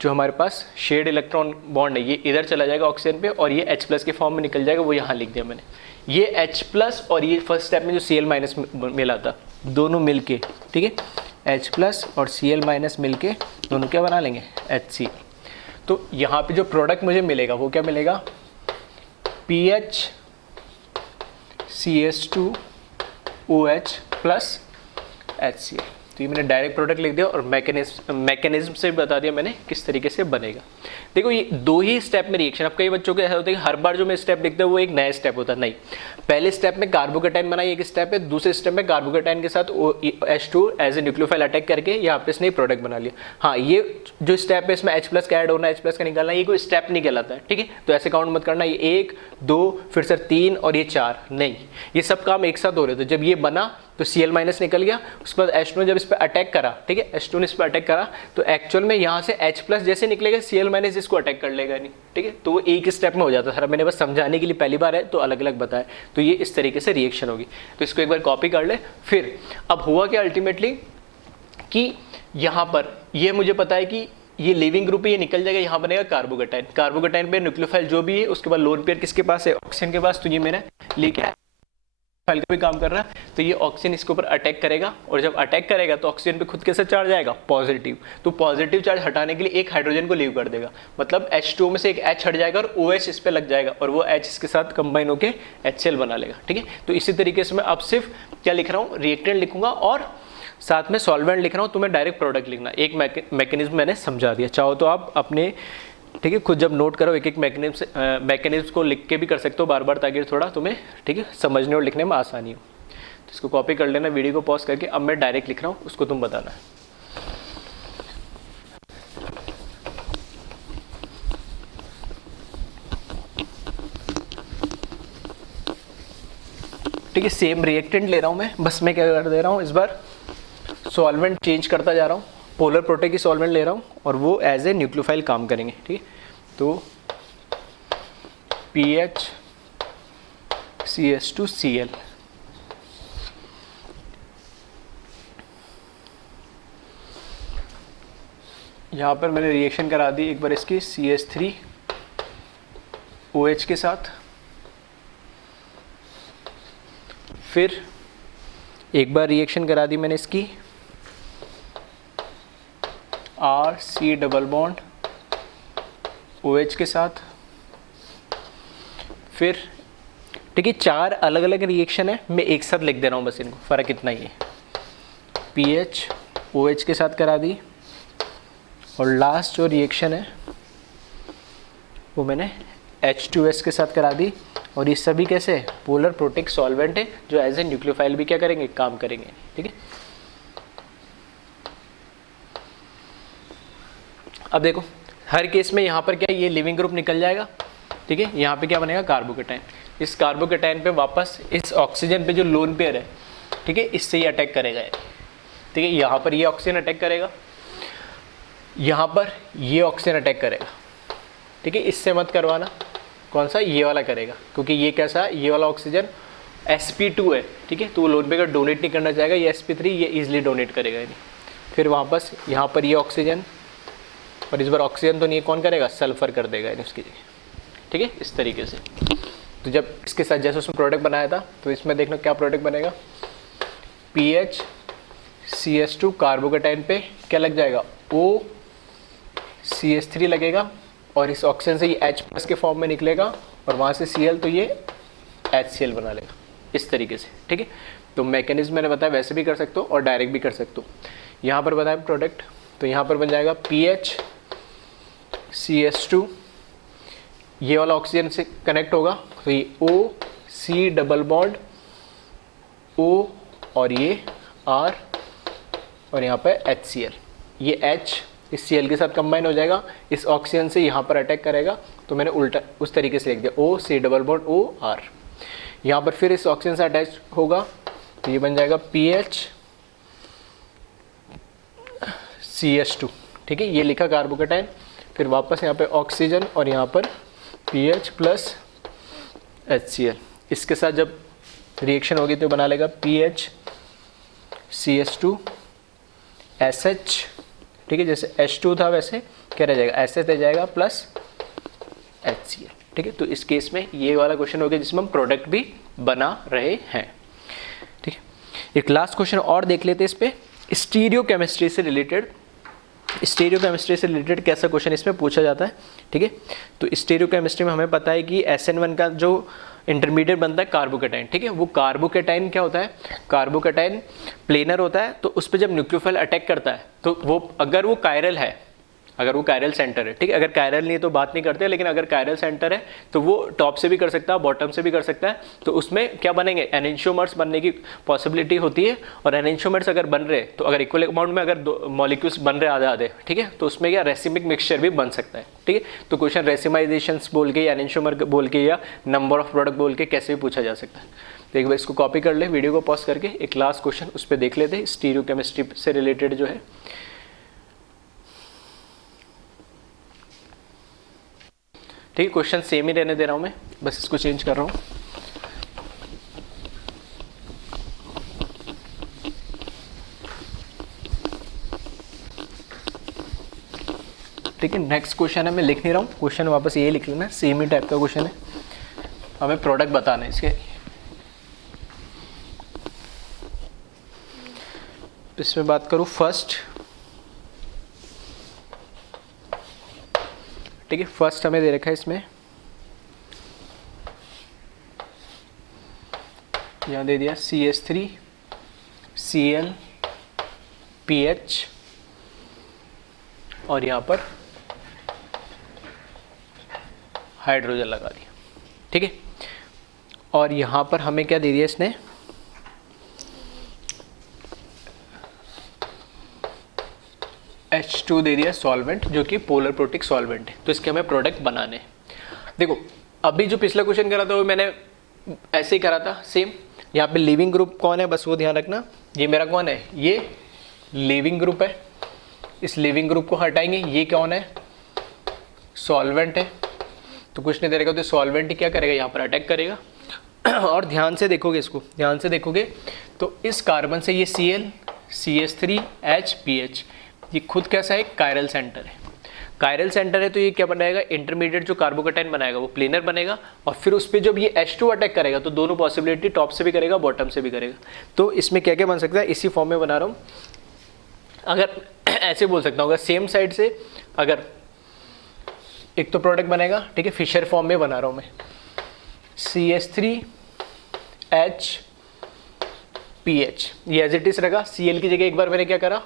जो हमारे पास शेयर्ड इलेक्ट्रॉन बॉन्ड है ये इधर चला जाएगा ऑक्सीजन पे, और ये H+ के फॉर्म में निकल जाएगा, वो यहाँ लिख दिया मैंने। ये H+ और ये फर्स्ट स्टेप में जो Cl माइनस मिला था, दोनों मिलके, ठीक है, H+ और Cl माइनस मिलके दोनों क्या बना लेंगे, HCl। तो यहाँ पे जो प्रोडक्ट मुझे मिलेगा वो क्या मिलेगा, PHCH2OH प्लस HCl। तो ये मैंने डायरेक्ट प्रोडक्ट लिख दिया, और मैकेनिज्म से बता दिया मैंने किस तरीके से बनेगा। देखो ये 2 ही स्टेप में रिएक्शन। अब कई बच्चों के ऐसा होता है कि हर बार जो मैं स्टेप लिखता हूँ वो एक नया स्टेप होता है, नहीं, पहले स्टेप में कार्बोकेटाइन बनाई एक स्टेप है, दूसरे स्टेप में कार्बोकेटाइन के साथ H2 as a nucleophile attack करके यहाँ पे इसने प्रोडक्ट बना लिया। हाँ, ये जो स्टेप है इसमें H+ का ऐड होना, H+ का निकालना, ये कोई स्टेप नहीं कहलाता है, ठीक है। तो ऐसे काउंट मत करना, ये 1 2 फिर सर 3 और ये 4, नहीं, ये सब काम एक साथ हो रहे थे। जब ये बना तो Cl माइनस निकल गया, उसके बाद H2 ने जब इस पर अटैक करा, ठीक है, H2 ने इस पर अटैक करा, तो एक्चुअल में यहाँ से H+ जैसे निकलेगा Cl माइनस इसको अटैक कर लेगा नहीं, ठीक है। तो वो एक स्टेप में हो जाता था। मैंने बस समझाने के लिए पहली बार है तो अलग अलग बताया। तो ये इस तरीके से रिएक्शन होगी, तो इसको एक बार कॉपी कर ले। फिर अब हुआ क्या अल्टीमेटली कि यहाँ पर ये मुझे पता है कि ये लिविंग ग्रुप है, ये निकल जाएगा, यहाँ बनेगा कार्बोकेटाइन। कार्बोकेटाइन पे न्यूक्लियोफाइल जो भी है उसके बाद लोन पेयर किसके पास है, ऑक्सीजन के पास। तो ये मेरा लेके आया फाइल का भी काम कर रहा है, तो ये ऑक्सीजन इसके ऊपर अटैक करेगा, और जब अटैक करेगा तो ऑक्सीजन पे खुद कैसे चार्ज आएगा, पॉजिटिव। तो पॉजिटिव चार्ज हटाने के लिए एक हाइड्रोजन को लीव कर देगा, मतलब H2 में से एक H हट जाएगा और OH इस पे लग जाएगा, और वो H इसके साथ कंबाइन होकर HCl बना लेगा, ठीक है। तो इसी तरीके से मैं अब सिर्फ क्या लिख रहा हूँ, रिएक्टेंट लिखूंगा और साथ में सॉल्वेंट लिख रहा हूँ। तुम्हें डायरेक्ट प्रोडक्ट लिखना, एक मैकेनिज्म मैंने समझा दिया। चाहो तो आप अपने, ठीक है, खुद जब नोट करो एक एक मैकेनिज्म को लिख के भी कर सकते हो बार बार, ताकि थोड़ा तुम्हें, ठीक है, समझने और लिखने में आसानी हो। तो इसको कॉपी कर लेना, वीडियो को पॉज करके। अब मैं डायरेक्ट लिख रहा हूँ, उसको तुम बताना है। ठीक है, सेम रिएक्टेंट ले रहा हूँ मैं, बस मैं क्या कर दे रहा हूँ, इस बार सॉल्वेंट चेंज करता जा रहा हूँ। पोलर प्रोटेक्ट की सॉल्वेंट ले रहा हूँ और वो एज ए न्यूक्लियोफाइल काम करेंगे, ठीक है। तो PHCH2Cl, यहाँ पर मैंने रिएक्शन करा दी एक बार इसकी CH3OH के साथ, फिर एक बार रिएक्शन करा दी मैंने इसकी RC डबल बॉन्ड OH के साथ, फिर ठीक है 4 अलग अलग रिएक्शन है, मैं एक साथ लिख दे रहा हूँ बस इनको, फ़र्क इतना ही है। PHOH के साथ करा दी और लास्ट जो रिएक्शन है वो मैंने H2S के साथ करा दी। और ये सभी कैसे पोलर प्रोटिक सॉल्वेंट है जो एज ए न्यूक्लियोफाइल भी क्या करेंगे, काम करेंगे। ठीक है, अब देखो हर केस में यहाँ पर क्या ये लिविंग ग्रुप निकल जाएगा। ठीक है, यहाँ पे क्या बनेगा, कार्बोकेटाइन। इस कार्बोकेटाइन पे वापस इस ऑक्सीजन पे जो लोन पेयर है, ठीक है, इससे ये अटैक करेगा। ठीक है, यहाँ पर ये ऑक्सीजन अटैक करेगा, यहाँ पर ये ऑक्सीजन अटैक करेगा। ठीक है, इससे मत करवाना, कौन सा, ये वाला करेगा, क्योंकि ये कैसा, ये वाला ऑक्सीजन sp2 है। ठीक है, तो वो लोन पेयर डोनेट नहीं करना चाहेगा, ये sp3 ये इजिली डोनेट करेगा नहीं। फिर वापस यहाँ पर ये ऑक्सीजन, और इस बार ऑक्सीजन तो नहीं, कौन करेगा, सल्फर कर देगा उसकी जगह। ठीक है, इस तरीके से। तो जब इसके साथ जैसे उसमें प्रोडक्ट बनाया था, तो इसमें देखना क्या प्रोडक्ट बनेगा, PHCH2 कार्बोकेटाइन पे क्या लग जाएगा, OCH3 लगेगा, और इस ऑक्सीजन से ये H+ के फॉर्म में निकलेगा, और वहाँ से Cl तो ये HCl बना लेगा, इस तरीके से। ठीक है, तो मैकेनिज्म मैंने बताया, वैसे भी कर सकते हो और डायरेक्ट भी कर सकते हो। यहाँ पर बताया प्रोडक्ट, तो यहाँ पर बन जाएगा PHCH2, ये वाला ऑक्सीजन से कनेक्ट होगा, तो ये OC डबल बॉन्ड O और ये R, और यहाँ पर HCl, ये H इस Cl के साथ कंबाइन हो जाएगा, इस ऑक्सीजन से यहाँ पर अटैक करेगा। तो मैंने उल्टा उस तरीके से लिख दिया, OC डबल बॉन्ड OR। यहाँ पर फिर इस ऑक्सीजन से अटैच होगा, तो ये बन जाएगा PHCH2। ठीक है, ये लिखा कार्बोकेटाइन, फिर वापस यहाँ पे ऑक्सीजन और यहाँ पर PH प्लस HCl। इसके साथ जब रिएक्शन होगी तो बना लेगा PHCH2SH। ठीक है, जैसे H2 था वैसे क्या रह जाएगा, SH रह जाएगा प्लस HCl। ठीक है, तो इस केस में ये वाला क्वेश्चन हो गया जिसमें हम प्रोडक्ट भी बना रहे हैं। ठीक है, एक लास्ट क्वेश्चन और देख लेते हैं इस पे, स्टीरियो केमिस्ट्री से रिलेटेड। स्टीरियो केमिस्ट्री से रिलेटेड कैसा क्वेश्चन इसमें पूछा जाता है। ठीक है, तो स्टीरियो केमिस्ट्री में हमें पता है कि SN1 का जो इंटरमीडिएट बनता है कार्बोकेटाइन। ठीक है, वो कार्बोकेटाइन क्या होता है, कार्बोकेटाइन प्लेनर होता है, तो उस पर जब न्यूक्लियोफाइल अटैक करता है तो वो अगर वो कायरल है, अगर वो कायरल सेंटर है, ठीक है, अगर कायरल नहीं है तो बात नहीं करते, लेकिन अगर कायरल सेंटर है तो वो टॉप से भी कर सकता है, बॉटम से भी कर सकता है। तो उसमें क्या बनेंगे, एनेंशियोमर्स बनने की पॉसिबिलिटी होती है। और एनेंशियोमर्स अगर बन रहे, तो अगर इक्वल अमाउंट में अगर मॉलिक्यूल्स बन रहे आधे आधे, ठीक है, तो उसमें क्या रेसिमिक मिक्सचर भी बन सकता है। ठीक है, तो क्वेश्चन रेसिमाइजेशन बोल के, एनेंशियोमर बोल के, या नंबर ऑफ प्रोडक्ट बोल के कैसे भी पूछा जा सकता है। तो एक बार इसको कॉपी कर ले, वीडियो को पॉज करके एक लास्ट क्वेश्चन उस पर देख लेते हैं, स्टीरियो केमिस्ट्री से रिलेटेड जो है। ठीक है, क्वेश्चन सेम ही रहने दे रहा हूं मैं, बस इसको चेंज कर रहा हूं। ठीक है, नेक्स्ट क्वेश्चन है, मैं लिख नहीं रहा हूं, क्वेश्चन वापस यही लिख लेना, सेम ही टाइप का क्वेश्चन है, हमें प्रोडक्ट बताना है इसके। इसमें बात करूं फर्स्ट। ठीक है, फर्स्ट हमें दे रखा है इसमें, यहाँ दे दिया CH3 Cl PH, और यहाँ पर हाइड्रोजन लगा दिया। ठीक है, और यहाँ पर हमें क्या दे दिया इसने, H2 दे दिया सॉल्वेंट, जो कि पोलर प्रोटिक सॉल्वेंट है। तो इसके हमें प्रोडक्ट बनाने हैं। देखो अभी जो पिछला क्वेश्चन करा था वो मैंने ऐसे ही करा था सेम। यहाँ पे लिविंग ग्रुप कौन है बस वो ध्यान रखना, ये मेरा कौन है, ये लिविंग ग्रुप है, इस लिविंग ग्रुप को हटाएंगे, ये कौन है, सॉल्वेंट है। तो कुछ नहीं दे रहेगा तो सॉल्वेंट ही क्या करेगा, यहाँ पर अटैक करेगा। और ध्यान से देखोगे, इसको ध्यान से देखोगे तो इस कार्बन से ये Cl CH3 H PH, ये खुद कैसा है, कायरल सेंटर है। कायरल सेंटर है तो ये क्या बनाएगा, इंटरमीडिएट जो कार्बोकेटाइन बनाएगा वो प्लेनर बनेगा, और फिर उस पर जब ये H2 अटैक करेगा तो दोनों पॉसिबिलिटी, टॉप से भी करेगा बॉटम से भी करेगा। तो इसमें क्या क्या बन सकता है, इसी फॉर्म में बना रहा हूँ। अगर ऐसे बोल सकता हूँ, अगर सेम साइड से अगर एक तो प्रोडक्ट बनेगा, ठीक है, फिशर फॉर्म में बना रहा हूँ मैं, CH3HPH, ये एज इट इज रहेगा। Cl की जगह एक बार मैंने क्या करा,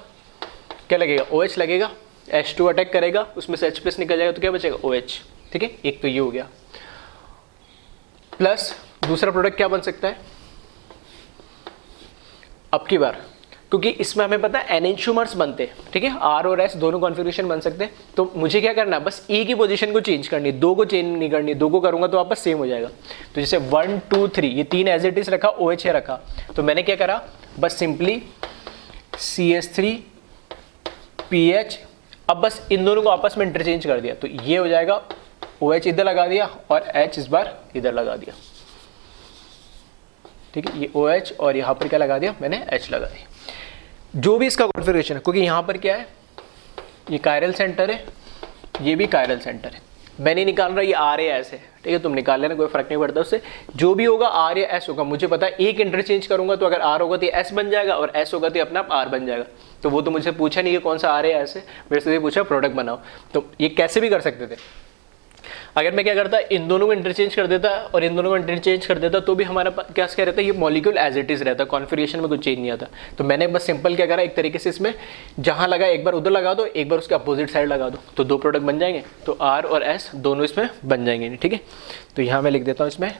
क्या लगेगा, OH लगेगा, H2 अटैक करेगा, उसमें से H+ निकल जाएगा तो क्या बचेगा, OH, ठीक है। एक तो ये हो गया, प्लस दूसरा प्रोडक्ट क्या बन सकता है, अब की बार क्योंकि इसमें हमें पता है एनेंटियोमर्स बनते हैं, ठीक है, R और S दोनों कॉन्फ़िगरेशन बन सकते हैं। तो मुझे क्या करना है, बस E की पोजीशन को चेंज करनी है, दो को चेंज नहीं करनी, दो को करूंगा तो वापस सेम हो जाएगा। तो जैसे 1 2 3 ये तीन एज इट इज रखा, OH है रखा, तो मैंने क्या करा, बस सिंपली CH3PH, अब बस इन दोनों को आपस में इंटरचेंज कर दिया, तो ये हो जाएगा OH इधर लगा दिया और H इस बार इधर लगा दिया, ठीक है। ये OH और यहाँ पर क्या लगा दिया मैंने, H लगा दिया। जो भी इसका कॉन्फ़िगरेशन है, क्योंकि यहाँ पर क्या है, ये कायरल सेंटर है, ये भी कायरल सेंटर है, मैं नहीं निकाल रहा ये R या S है, ठीक है, तुम निकाल लेना, कोई फर्क नहीं पड़ता उससे। जो भी होगा R या S होगा, मुझे पता है एक इंटरचेंज करूंगा तो अगर R होगा तो ये S बन जाएगा और S होगा तो अपना आप R बन जाएगा। तो वो तो मुझसे पूछा नहीं कि कौन सा R या S है, मेरे से पूछा प्रोडक्ट बनाओ, तो ये कैसे भी कर सकते थे। अगर मैं क्या करता, इन दोनों को इंटरचेंज कर देता और इन दोनों को इंटरचेंज कर देता तो भी हमारा क्या रहता है, ये मॉलिक्यूल एज इट इज रहता, कॉन्फ़िगरेशन में कुछ चेंज नहीं आता। तो मैंने बस सिंपल क्या करा, एक तरीके से इसमें जहां लगा एक बार उधर लगा दो, एक बार उसके अपोजिट साइड लगा दो, तो दो प्रोडक्ट बन जाएंगे। तो R और S दोनों इसमें बन जाएंगे, ठीक है। तो यहाँ मैं लिख देता हूँ, इसमें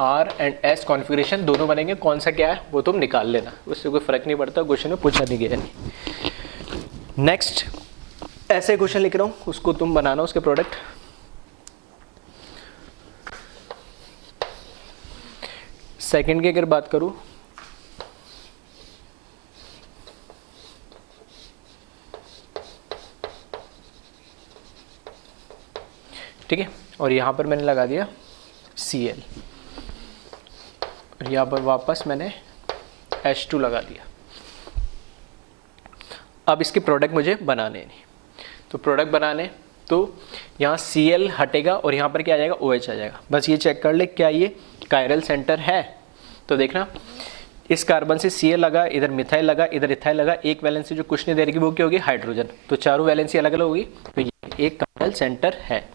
R एंड S कॉन्फ़िगरेशन दोनों बनेंगे, कौन सा क्या है वो तुम निकाल लेना, उससे कोई फर्क नहीं पड़ता, क्वेश्चन में पूछा नहीं गया नहीं। नेक्स्ट ऐसे क्वेश्चन लिख रहा हूँ, उसको तुम बनाना उसके प्रोडक्ट। सेकंड की अगर बात करूँ, ठीक है, और यहाँ पर मैंने लगा दिया Cl और यहाँ पर वापस मैंने H2 लगा दिया। अब इसके प्रोडक्ट मुझे बनाने नहीं, तो प्रोडक्ट बनाने तो यहाँ Cl हटेगा और यहाँ पर क्या आ जाएगा, OH आ जाएगा। बस ये चेक कर ले क्या ये कायरल सेंटर है। तो देखना, इस कार्बन से Cl लगा, इधर मिथाइल लगा, इधर इथाइल लगा, एक वैलेंसी जो कुछ नहीं दे रही वो क्या होगी, हाइड्रोजन। तो चारों वैलेंसी अलग अलग होगी, तो ये एक कायरल सेंटर है।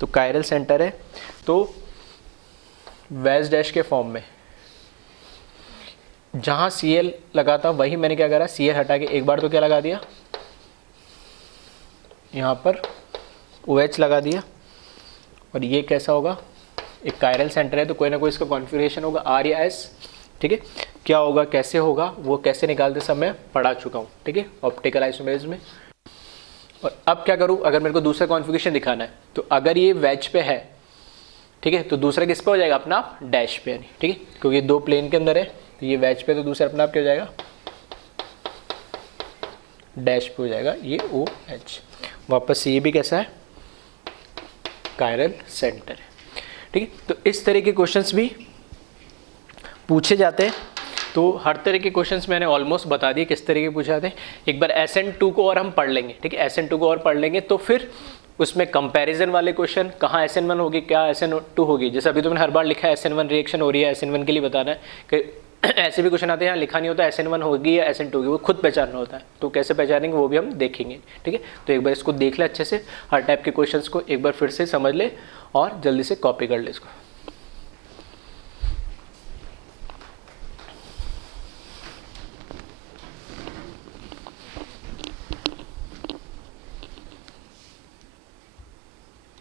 तो कायरल सेंटर है, तो वैज डैश के फॉर्म में जहाँ Cl लगा था वही मैंने क्या करा, Cl हटा के एक बार तो क्या लगा दिया, यहाँ पर OH लगा दिया। और ये कैसा होगा, एक कायरल सेंटर है तो कोई ना कोई इसका कॉन्फ़िगरेशन होगा R या S, ठीक है। क्या होगा, कैसे होगा, वो कैसे निकालते समय पढ़ा चुका हूँ, ठीक है, ऑप्टिकल आइसोमेरिज में। और अब क्या करूँ, अगर मेरे को दूसरा कॉन्फ़िगरेशन दिखाना है तो अगर ये वेज पे है, ठीक है, तो दूसरा किस पे हो जाएगा, अपना आप डैश पे, यानी ठीक है, क्योंकि दो प्लेन के अंदर है, तो ये वेज पे, तो दूसरा अपना आप क्या हो जाएगा, डैश पे हो जाएगा, ये OH। वापस ये भी कैसा है, कायरल सेंटर है, ठीक है। तो इस तरह के क्वेश्चंस भी पूछे जाते हैं। तो हर तरह के क्वेश्चंस मैंने ऑलमोस्ट बता दिए किस तरह के पूछे जाते हैं। एक बार SN2 को और हम पढ़ लेंगे, ठीक है, SN2 को और पढ़ लेंगे तो फिर उसमें कंपैरिजन वाले क्वेश्चन, कहाँ SN1 होगी, क्या SN2 होगी। जैसे अभी तुमने हर बार लिखा है SN1 रिएक्शन हो रही है, SN1 के लिए बताना है कि ऐसे भी क्वेश्चन आते हैं, यहाँ लिखा नहीं होता SN1 होगी या SN2 होगी, वो खुद पहचानना होता है। तो कैसे पहचानेंगे वो भी हम देखेंगे, ठीक है। तो एक बार इसको देख ले अच्छे से, हर टाइप के क्वेश्चंस को एक बार फिर से समझ ले और जल्दी से कॉपी कर ले इसको।